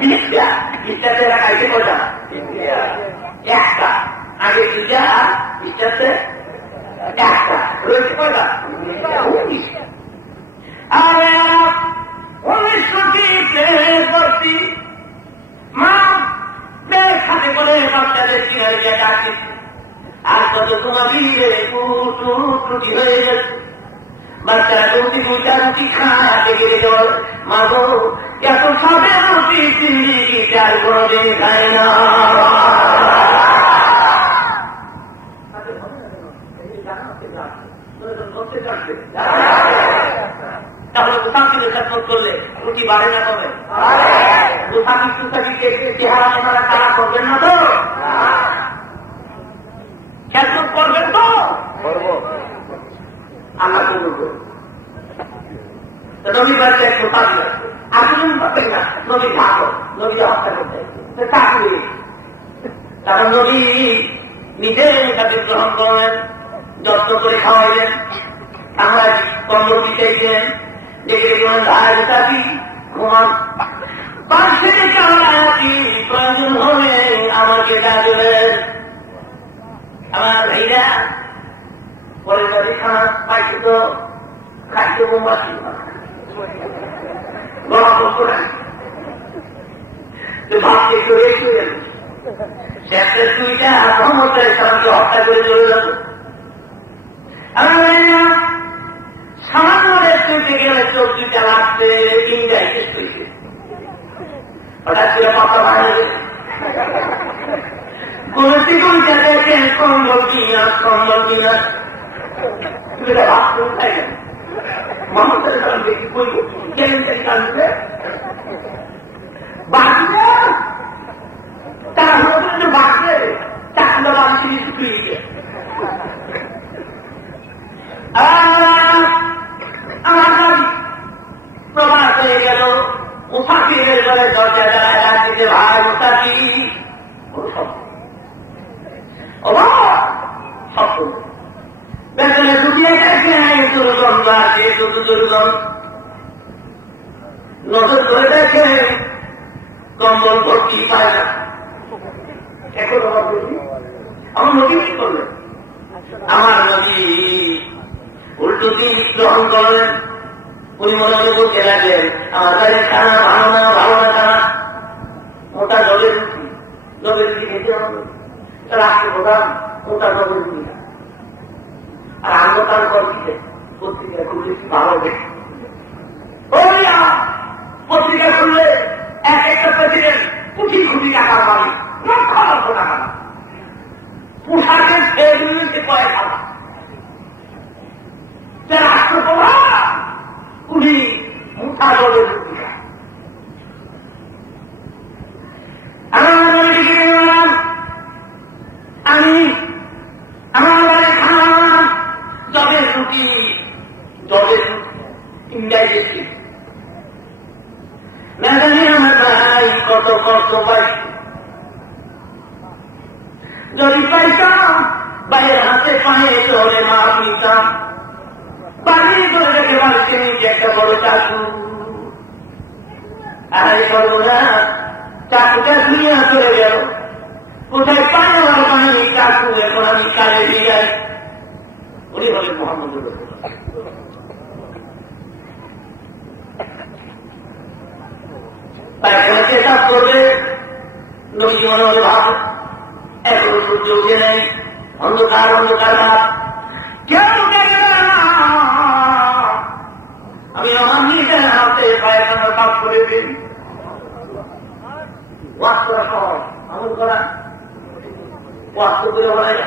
20টা। 20টাতে এরা খাইতে কয়টা? একটা। আগে 2টা, 20টাতে একটা। রয়েছে কয়টা? 19। আরে 19 মা বেশ খাতে করে বাচ্চাদের কিনারে ডাকে আর কত তোমাকে রুটি হয়ে যাচ্ছে বাচ্চারা রুটি 2টা রুটি খায় লেগে গেল মা গো এত খাবে রুটি জিন্দিগি চার কোনদিন খায় না। তাহলে মুসাফিরের খেদমত করলে রুটি বাড়ে না কমে? মুসাফির সুসাফিকে চেহারা চেহারা তারা করবেন না তো? খেদমত করবেন তো? আল্লাহ নবী বাড়িতে এক মুসাফির আছে, আচরণ করবেন না, নবী থাকো, নবী হত্যা করতে চাকরি। কারণ নবী নিজে তাদের গ্রহণ করলেন, যত্ন করে খাওয়াইলেন, আমরা কম্বল দিতেছিলেন, দেখে দেখলেন ধারা গোটাবি ঘুমান পাশে কামাতি প্রয়োজন হলে আমাকে ডাকবেন। আমার ভাইরা পরে বাড়ি খানা পাইছে তো খাইতে বোমাচ্ছি গলা কষ্ট নাই ভাবতে করে শেষের সুইটা মোহাম্মদ ইসলামকে হত্যা করে চলে যাবে। সামান্য রেস্টুরেন্টে গেলে 14টা লাগছে ইন্ডিয়ায় শেষ হয়েছে। হঠাৎ করে পাতা বাড়া গেছে কোন চিকুনটা দেখেন কম্বল কিনা ভাবতে উঠাই গেল মমতার কারণ দেখি বলব কেলেন্টারি কারণে বাঁচবে তার মধ্যে বাঁচবে চাকলা বাঁচতে শুকিয়ে আমার দাবি প্রবাস হয়ে গেল। মুসাফিরের ঘরে দরজা দাঁড়ায় রাখতে ভাই মুসাফি বেতনে ঢুকিয়ে দেখেন দুর্গন্ধ আছে শুধু দুর্গন্ধ নজর করে দেখে কম্বল ভর্তি পায় না। এখন আমার নদী কি করলেন? আমার নদী উল্টো দিক গ্রহণ করলেন। উনি মনে মনে বলতে লাগলেন আমার গাড়ির খানা ভালো না খানা মোটা জলের রুটি খেতে হবে রাখতে বোঝাম মোটা জলের রুটি না। আর আমরা তার পর দিতে পত্রিকা খুললে ভালো দেখি পত্রিকা খুললে এক একটা প্রেসিডেন্ট কোটি টাকার বাড়ি লক্ষ লক্ষ টাকা পোশাকের খেয়ে পয়সা রাষ্ট্রসভা উনি মুঠা জলের রুটি আমি আমার বাড়ির খানা জলের রুটি ইন্ডিয়ায় গেছি ম্যাডামে আমার ভাই কত কষ্ট পাইছি। যদি পাইতাম বাইরের হাতে পায়ে চলে মাছ নিতাম বাড়ি করে রেখে বাড়িতে নিচে একটা বড় চাকু আরে করবো না চাকুটা ধুইয়া চলে গেল কোথায় পায়ে আমার পানি চাকু এখন আমি কালে দিয়ে যাই। উনি বলেন মোহাম্মদ পায়খানা পেশাব করবে নদী মনে মনে ভাব এখন সূর্য উঠে নেই অন্ধকার ভাব কেউ আমি আমার নিজের হাতে পায়খানার কাজ করে দিই ওয়াশ করা সহজ আমল করা ওয়াশ করে বলা যায়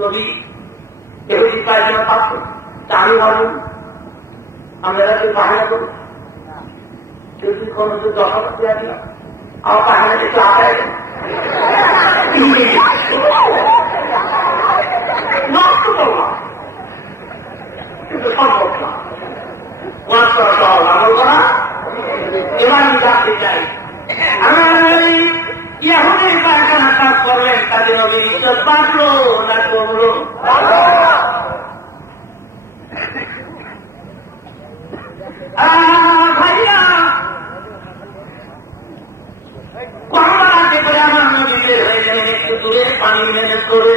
নদী কেউ যদি পায়খানা কাজ করি তা আমি ভাবুন আমরা বাহিনা করি যদি কোন 10 টাকা দেওয়া দিল আমার পায়খানা একটু আটায় নষ্ট করবো কিন্তু সম্ভব না ওয়াশ করা সহজ আমল করা। এবার আমি জানতে চাই ইয়াহুদের পায়খানা কাজ করলেন তাদের নবীর ইজ্জত বাঁচলো না করলো? ভাইয়া কমলাতে করে আমার নদীদের হয়ে যাবেন একটু দূরে পানি ম্যানেজ করে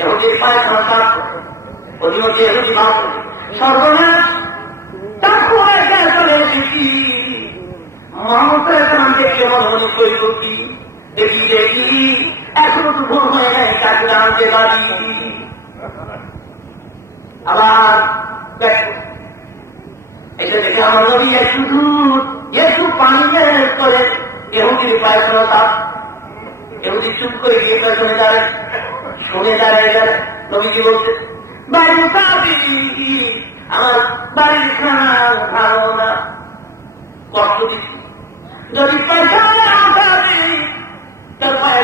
এহুদের পায়খানা কাজ অধিমতি এহুদি ভাব সর্বনাশ তারপরে চলে এসেছি মমতার কারণ দেখলে মনে মনে কৈবতি দেখি এখনো তো ভুল হয়ে যায় তাকে জানতে পারি। আবার এটা দেখে আমার নবী একটু দুধ একটু পানি ম্যানেজ করে এহুদির পায়খানা তাপ এহুদি চুপ করে গিয়ে পেছনে দাঁড়ায় শুনে দাঁড়ায় নবীজি বলছে বাড়ির আমার বাড়ির খানা ভালো না কষ্ট দিচ্ছি যদি পায়খানা তার পায়ে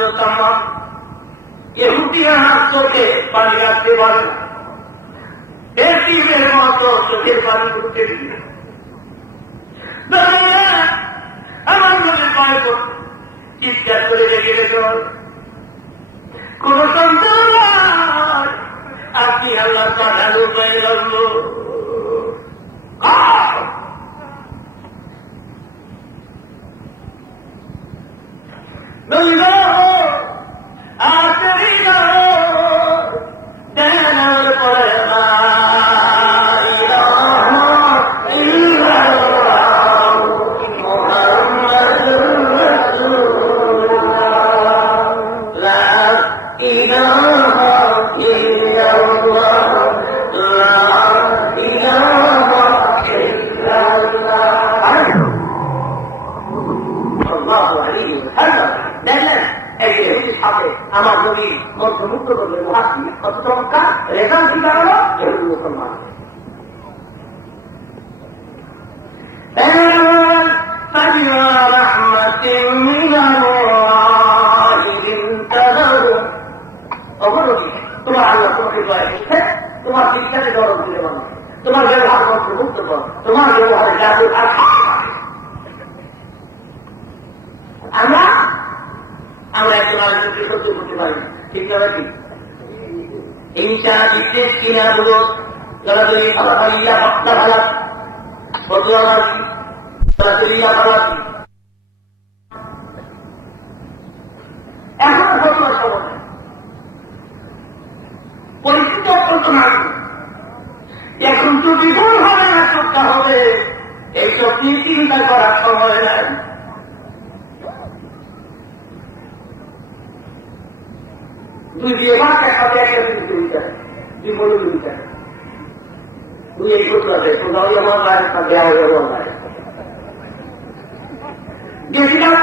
রতাম এহুদি হাত চোখে পানি রাখতে পারে এর মতো চোখের পানি উঠতে দিল আমার মনে পায় চিৎকার করে রেখে রেখে কোন সন্তান আপনি আল্লাহ পাঠানো পায়ে লাগলো সাল্লাল্লাহু আলাইহি ওয়াসাল্লাম দেখলেন এই যে হুজুর সাথে আমার নবী মধ্যমুক্ত করবে মহাত্মী কত চমৎকার রেজাল্ট কি দাঁড়ালো হিন্দু মুসলমান فبما رحمة من الله لنت لهم অবরোধী তোমার আল্লাহ তোমাকে দয়া করছে তোমার শিক্ষাকে গরম দিলে মানুষ তোমার ব্যবহার মন্ত্র মুক্ত কর তোমার ব্যবহারে জাদু আর আমরা একজন আলোচনকে সহ্য করতে পারি ঠিক না কি এই চারা বিদ্বেষ কিনা গুলো জলাজলি ফালাফালিয়া ভক্তা ভালা বদলাবাসী জলাজলিয়া ভালাতি এখনো ঘটনার সময় পরিস্থিতি অত্যন্ত নারী এখন তো বিপুল ভাবে নাটকটা হবে এইসব নিয়ে চিন্তা করার সময় নাই দুই দিয়ে মাস একসাথে একটা জিনিস বিচারে দুই বলুন বিচারে তুই এই করতে আছে তোমরাও আমার বাইরে দেওয়া হয়ে যাবো বাইরে গেছিলাম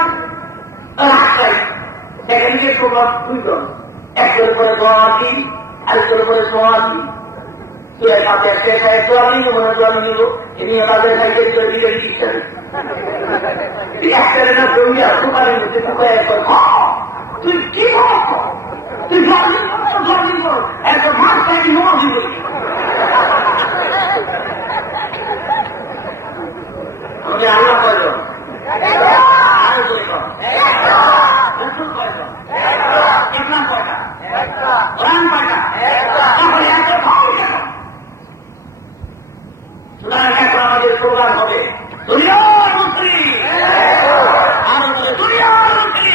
রাস্তায় দেখেন যে তোমরা দুইজন একজন করে দোয়াছি আরেকজন করে দোয়াছি তুই সাথে একটা দোয়ানি মনে দোয়ানি নিল এমনি তাদের খাইতে চলে দিয়ে দিচ্ছেন একটা না দৌড়িয়া দোকানের মধ্যে তুই কি তুই জন্মিং কর একটা মাছ খাইনি নোয়া দিব আমি আল্লাহ করল আমাদের প্রোগ্রাম হবে দুনিয়ার মন্ত্রী দুনিয়ার মন্ত্রী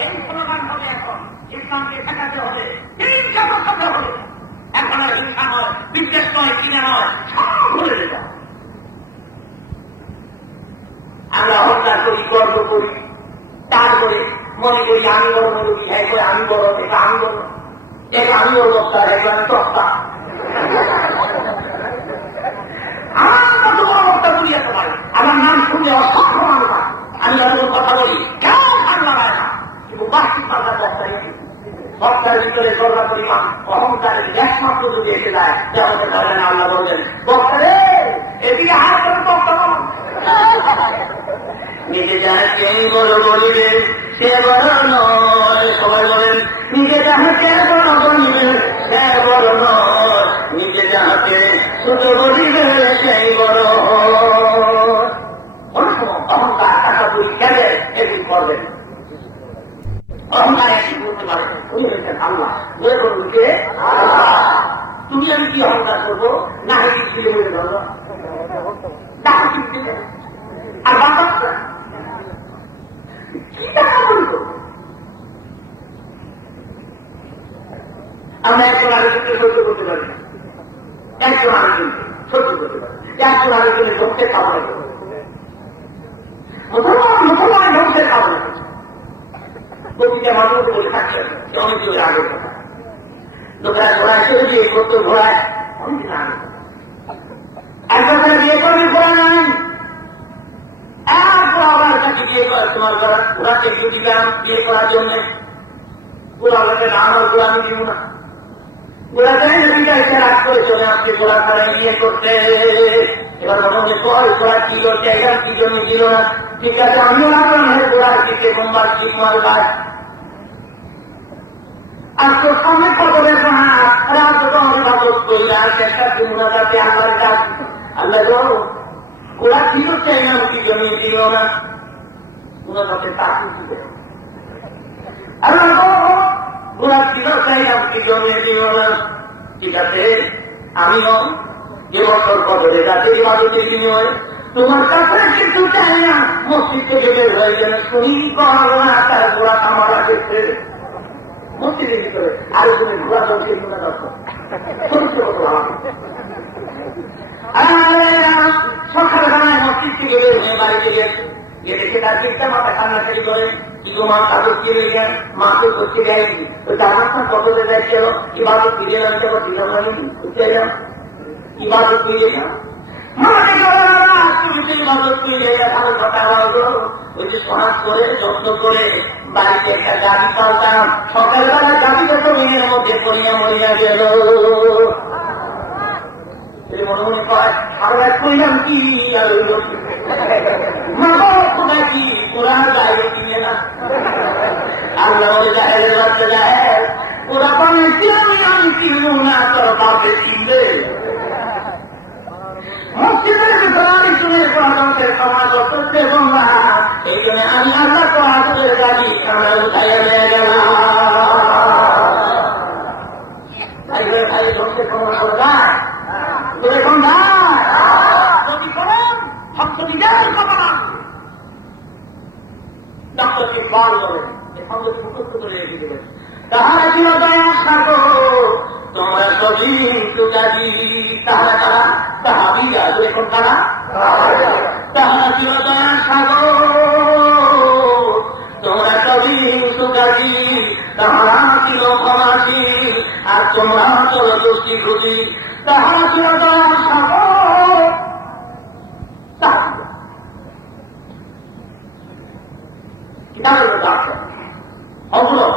এই প্রোগ্রাম হবে এখন ইসলামকে ঠেকাতে হবে হিংসা করতে হবে এখন আর হিংসা নয় বিদ্বেষ নয় কিনে নয় সব ভুলে যেতে আমরা হত্যা করি গর্ব করি তারপরে মনে করি আমি বড় মনে করি হ্যাঁ করে আমি বড় এটা আমি বড় এটা আমি বড় বক্তা এটা আমি তক্তা আমার কত বড় বক্তা বলি যেতে পারে আমার নাম শুনলে অসংখ্য মানুষ আমি যখন কথা বলি কেউ ভালো লাগায় না কিন্তু বাস্তব ভাষা বক্তাই বক্তার ভিতরে গর্বা পরিমাণ অহংকারের একমাত্র যদি এসে যায় জগতে বলেন আল্লাহ বললেন বক্তারে এদিকে হাত করে বক্তা বল নিজে যাহাকে বড় বলিবে সে বড় নয় সবাই বলেন নিজে যাহাকে বড় বলিবে সে বড় নয় নিজে যাহাকে ছোট বলিবে সেই বড় অনেক সময় অহংকার টাকা বই খেলে এদিক করবেন অহংকার একটি বলতে পারে উনি হচ্ছেন আল্লাহ বলে বলুন যে তুমি আমি কি অহংকার করবো না হেঁটে ছিল বলে ধরো টাকা শিখতে আর বাবা কি টাকা বলবো আমরা একজন আলোচনকে সহ্য করতে পারি না একজন আলোচনকে সহ্য করতে পারি একজন আলোচনের ঢোকতে খাবার মুসলমান ঢোকতে খাবার প্রতিটা মানুষ বলে থাকছে অনেক চলে আগের কথা লোকেরা ঘোড়ায় চলে গিয়ে করতো ঘোড়ায় অনেকদিন আগে একবার বিয়ে করবি ঘোড়া নেন এরপর আবার কাছে বিয়ে করে তোমার ঘোড়াকে দিয়ে দিলাম বিয়ে করার জন্য ঘোড়া বললেন আমার ঘোড়া আমি দিব না ঘোড়া দেয় নদীটা এসে রাগ করে চলে আসছে ঘোড়া করে বিয়ে করতে এবার মনে কয় ঘোড়া কিল জায়গা কি জন্য দিল না ঠিক আছে আমিও লাগলাম হ্যাঁ ঘোড়ার দিকে বোম্বার ঠিক মারবার আর তোর সামনে কবরের রাত ইবাদত করলে আর চেষ্টা দিন না যাতে আল্লাহর কাজ আল্লাহ ঘোড়া কিল চাই না কি জমি দিল না কোনো যাতে তাকে দিবে আল্লাহ ঘোড়া কিল চাই না কি জমি দিল না ঠিক আছে আমিও এবছর কবরে যাতে ইবাদতের বিনিময়ে তোমার কাছে কিছু চাই না মসজিদ থেকে বের হয়ে গেলে তুমি করো না তার ঘোড়া আমার ক্ষেত্রে মসজিদের ভিতরে আরো তুমি ঘোড়া চলছে মনে রাখো সকালবেলায় মসজিদ থেকে বের হয়ে বাড়িতে গেছে গিয়ে দেখে তার পিঠটা মাথা কান্নাকারি করে কিছু মা কাজে ফিরে গেল মাকে করতে যায়নি ওই জামাটা কত বেজায় ছিল ইবাদত ফিরে এলাম দিলাম বুঝতে এলাম ইবাদত হয়ে গেল মাকে তুমি তো ইবাদত হয়ে গেলে ভালো কথা হলো। ওই যে সহাজ করে যত্ন করে বাড়িতে একটা গাড়ি পাল্টাম, সকালবেলা গাড়িটা তো মেয়ের মধ্যে পড়িয়া মরিয়া গেল। মনে মনে কয় সারা করলাম কি আর কোথায় কি কোরআন গায়ে কিনে না আল্লাহ বলে যায় বাচ্চা যায় ওরা বানিয়েছি আমি কিনবো না তোর বাপে কিনবে। মসজিদের ভিতরে আমি শুনে আমাদের সমাজ দেব না, এই জন্য আমি আল্লাহ তো আসলের গাড়ি আমরা উঠাইয়া নিয়ে গেলাম। ভাই ভাই ধরতে ক্ষমা করে যায় এখন না যদি করেন ভক্তবিদের ক্ষমা ডাক্তারকে বার করেন এ সঙ্গে মুখস্থ করে রেখে দেবেন। তাহারা ছিল দয়া সাগর তোমরা সবই চুকাবি, তাহারা তারা তাহাবি আছে এখন তারা তাহারা ছিল দয়া সাগর তোমরা সবই চুকাবি, তাহারা ছিল ক্ষমাশীল আর তোমরা চলো দোষী খুঁজি। তাহারা ছিল দয়া সাগর কিতাবের ডাক্তার অগুলো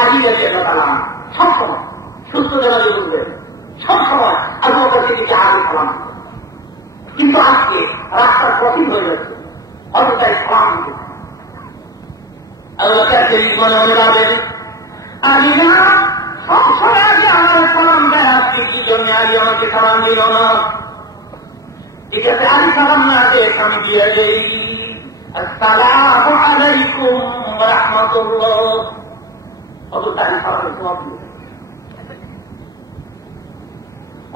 আজিয়ে পেলাম সবসময় সুস্থ দেওয়ালে বুঝবেন সবসময় আবু বকর দিকে আগে সালাম, কিন্তু আজকে রাস্তার কঠিন হয়ে যাচ্ছে হয়তো তাই সালাম দিতে আল্লাহ মনে মনে ভাবেন আমি না সবসময় আগে আমার সালাম দেয়, আজকে কি জন্য আগে আমাকে সালাম দিল না? ঠিক আছে আমি সালাম না দেখ আমি দিয়ে যাই আসসালামু আলাইকুম ওয়া রাহমাতুল্লাহ। অবস্থায় সালামের জবাব দিয়ে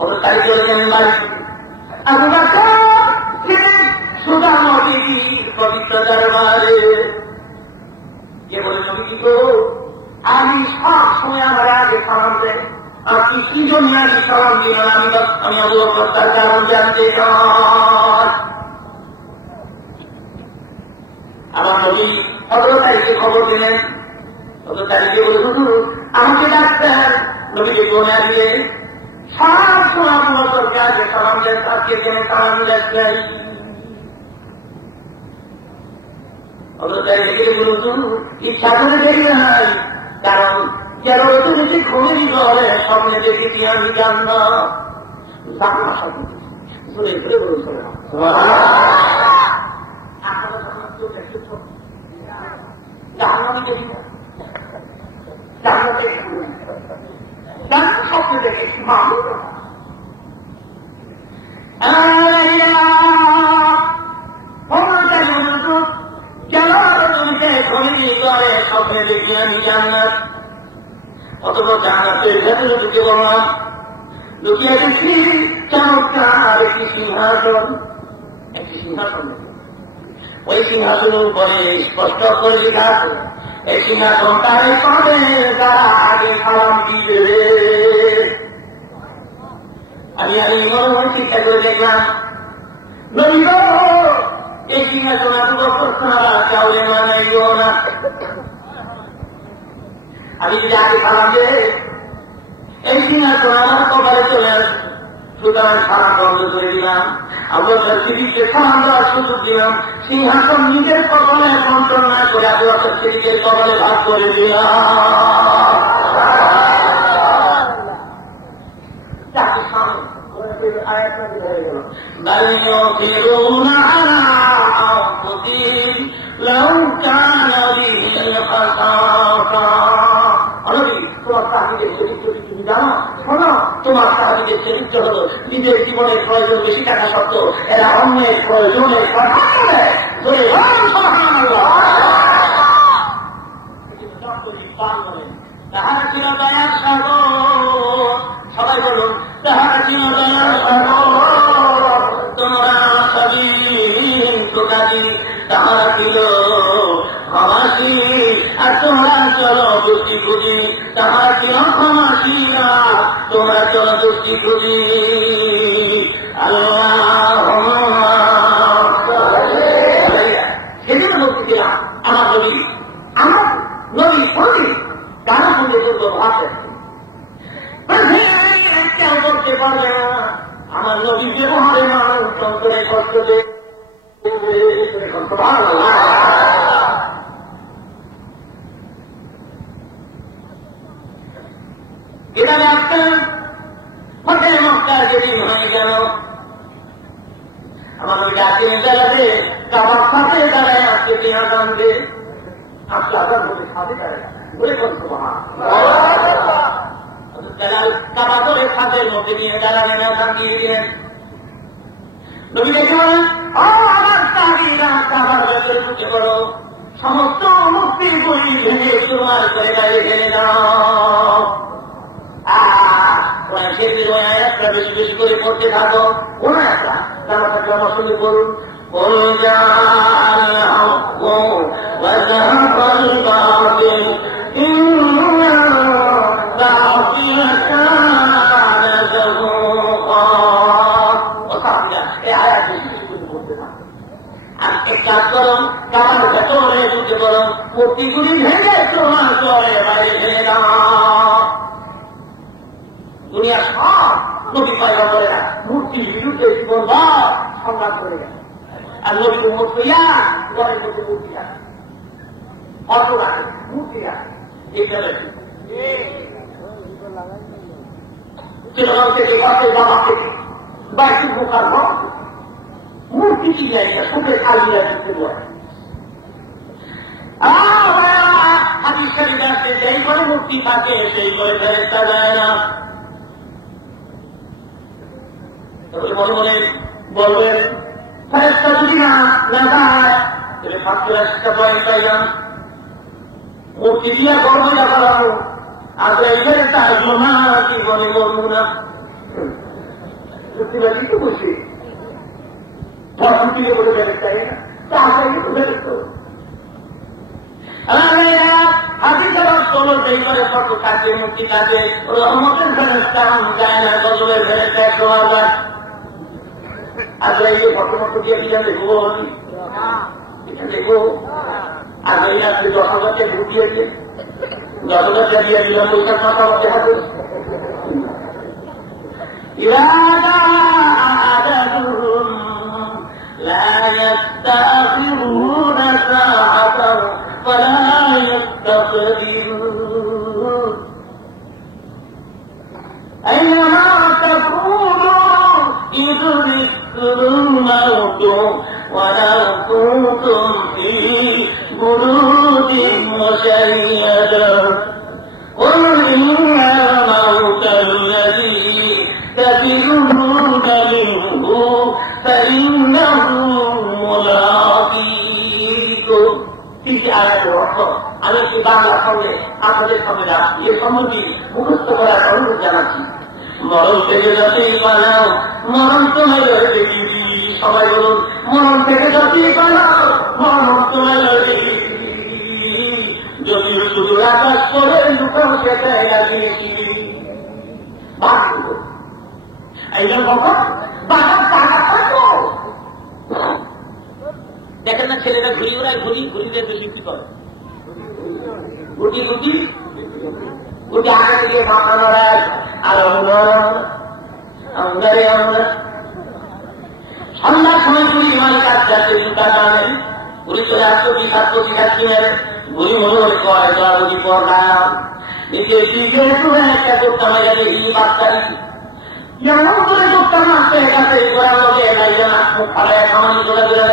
অবস্থায় চলেছেন বাড়ি আবু বকর সুদা নবীর পবিত্র দরবারে কে বলে নবী গো আমি সব সময় আমার আগে সালাম দেয়, আপনি কি জন্য আগে সালাম দিলেন? আমি আবু বকর তার কারণ জানতে চাই। আমার নবী 15 তারিখে খবর দিলেন, 15 তারিখে বলে হুজুর আমাকে ডাক্তার নবীকে গোনা দিয়ে সব সময় আবু বকরকে আগে সালাম দেন, আজকে জন্য সালাম দেয়। 15 তারিখে গেলে বলে হুজুর ইচ্ছা করে দেরি নাই, কারণ কেন তুমি যে ঘুমিয়ে গেলে স্বপ্নে দেখেছি আমি জানলাম আপনারা স্বপ্ন ঘুরে ঘুরে বলছিল আপনারা স্বপ্ন কেউ দেখেছ জানলাম দেখি স্বপ্ন দেখেছি মানুষ স্বপ্নে দেখি আমি জানলাম অথবা জানাতে ভেতরে ঢুকে বললাম লুকিয়ে দেখি চমৎকার একটি সিংহাসন, একটি সিংহাসন ওই সিংহাসনের উপরে স্পষ্ট করে লেখা আছে এই সিংহাসন তারে পাবে তারা আগে সালাম দিবে। আমি মনে হয় চিন্তা করে দেখলাম নবী গো এই সিংহাসন আবু বকর ছাড়া কাউরে মানাইল না, আমি যদি আগে সালাম দে এই সিংহাসন আমার কপালে চলে আসে, সুতরাং সালাম বন্ধ করে দিলাম। আবু বকর সিদ্দিককে সালাম দেওয়ার সুযোগ দিলাম, সিংহাসন নিজের কপালে কন্ট্রোল না করে আবু বকর সিদ্দিকের কপালে ভাগ করে দিলাম। তোমার সাহাবীদের চরিত্র তুমি জানো? শোনো, তোমার সাহাবীদের চরিত্র হল নিজের জীবনের প্রয়োজন বেশি টাকা সত্ত্বেও এরা অন্যের প্রয়োজনের কথা বলে তাহারা ছিল দয়ার সাগর। সবাই বলুন তাহারা ছিল দয়ার সাগর তোমরা সবই তোকাদি, তাহারা ছিল ক্ষমাশীল আর তোমরা চলো দুষ্টি খুঁজি, তাহারা ছিল ক্ষমাশীলা তোমরা চলো দুষ্টি খুঁজি। সেদিন বলতেছিলাম আমার নবী শরীর তারা সঙ্গে দুর্গ ভাষে কেউ করতে আমার নবী ব্যবহারে মানুষ অন্তরে কষ্ট দেয়। এখানে একটা ফটে মক্কা যদি হয়ে গেল, আমার ওই ডাকিয়ে দাঁড়াবে কাবার সাথে দাঁড়ায় আসছে কিনা জানবে আপনার বলে সাথে দাঁড়ায় বলে করতো কাবা করে সাথের মধ্যে নিয়ে দাঁড়াবে না দাঁড়িয়ে দিলেন। নবী দেখুন আমার তাগিরা কাবার ভেতরে ঢুকে পড়ো, সমস্ত মুক্তির বই ভেঙে চুমার করে বাইরে ফেলে দাও। সেদিন ওই একটা বেশি বেশি করে পড়তে থাকো, কোন একটা জানা থাকলে আমার সঙ্গে বলুন এক কাজ করো, কারণ ভেতরে ঢুকে করো, প্রতিগুলি ভেঙে তোমার চলে বাইরে ফেলে দাও। দুনিয়ার সব নবী পয়গম্বরেরা মূর্তির বিরুদ্ধে জীবন সংগ্রাম করে গেল, আর নবী উম্মত হইয়া ঘরের মধ্যে মূর্তি আছে, অর্থ আছে, মূর্তি আছে। এইভাবে থেকে ঘরে বাবা থেকে বাড়ি বোকার ঘর মূর্তি কি যায় সুখে কালিয়া দিতে বলে যেই করে মূর্তি থাকে সেই করে ফেরেশতা যায় না। মনে মনে বলবেন ফেরেশতা যদি না যায় তাহলে মাত্র একটা পয়েন্ট পাইলাম, মূর্তি দিয়া গর্বটা বাড়াবো, আর এই ফেরেশতা আসলো না কি বলে বলবো না সত্যিবাদী তো বুঝি ধর্মটিকে বলে ফেরেশতা না তাহলে তো ফেরেশতা মূর্তি কাজে রহমতের ফেরেশতা যায় না, গজবের ফেরেশতা 100,000। আগে এই বর্তমান দিয়ে দিলেন দেখবো দেখবো আগে আপনি 10,000 ঢুকিয়েছে, 10,000 দিয়ে দিলাম পয়সার কথা বলতে হবে। لا يستأخرون ساعة ولا يستقدمون أينما تكونوا يدرككم الموت ولو كنتم في بروج مشيدة قل إن الموت الذي تفرون منه فإنه ملاقيكم। আমি একটি বাংলা সঙ্গে আপনাদের সঙ্গে যে সম্বন্ধে মুখস্থ করার অনুরোধ জানাচ্ছি। মরণ থেকে যতই পালাও মরণ তোমায় দেখি, সবাই বলুন মরণ থেকে যতই পালাও মরণ তোমায় দেখি, যদিও শুধু আকাশ করে লুকাও সেটাই লাগিয়েছি। এইটা কখন বাবার টাকা থাকো দেখেন না, ছেলেরা ঘুরি ওরাই ঘুরিদের বেশি কি করে গুটি গুটি গুটি আগে দিয়ে মাথা নড়ায় আর আমরারে আমরা সন্ধ্যার সময় ঘুরি মানে কাছে জুতা টানেন, ঘুরি চলে আসতো খাচ্ছি মেরে ঘুরি মনে হলে কয় ঘুরি পড়লাম দ্বিতীয় দিকে একটা করতাম হিলি বাচ্চারি যেমন করে করতাম আসতে কাছে ঘোরার লোকে খাওয়ানি চলে চলে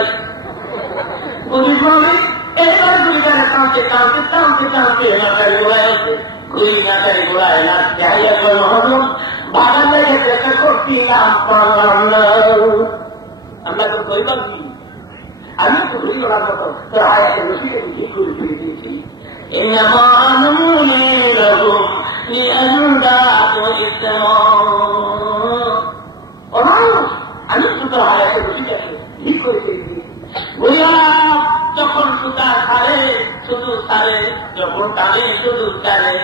গরিব মানে এবার ঘুরিটারে টানতে টানতে টানতে টানতে এলাকায় ঘোরায় আছে, ঘুরি এলাকায় ঘোরায় না চাইলে হলো বাগানে দেখা করছিলাম পারলাম না। আমরা তো পরিবার কি আমি তো ঘুরি ওনার মতো তো আয়াকে বেশি ঘুরি ঘুরি ফিরে দিয়েছি। আমি শুধু আয়াকে বেশি দেখি ঠিক করে ফিরে দিয়েছি। যখন সুতা ছাড়ে শুধু ছাড়ে, যখন টানে শুধু টানে,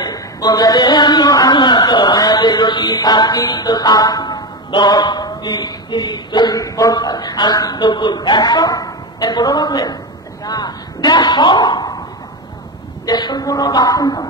বলে আমি আল্লাহ তো হায়াতের রশি থাকি তো থাক 10, 20, 30, 40, 50, 80, 90, 100 এর কোনো বলবেন 150 কোনো বাঁচুন না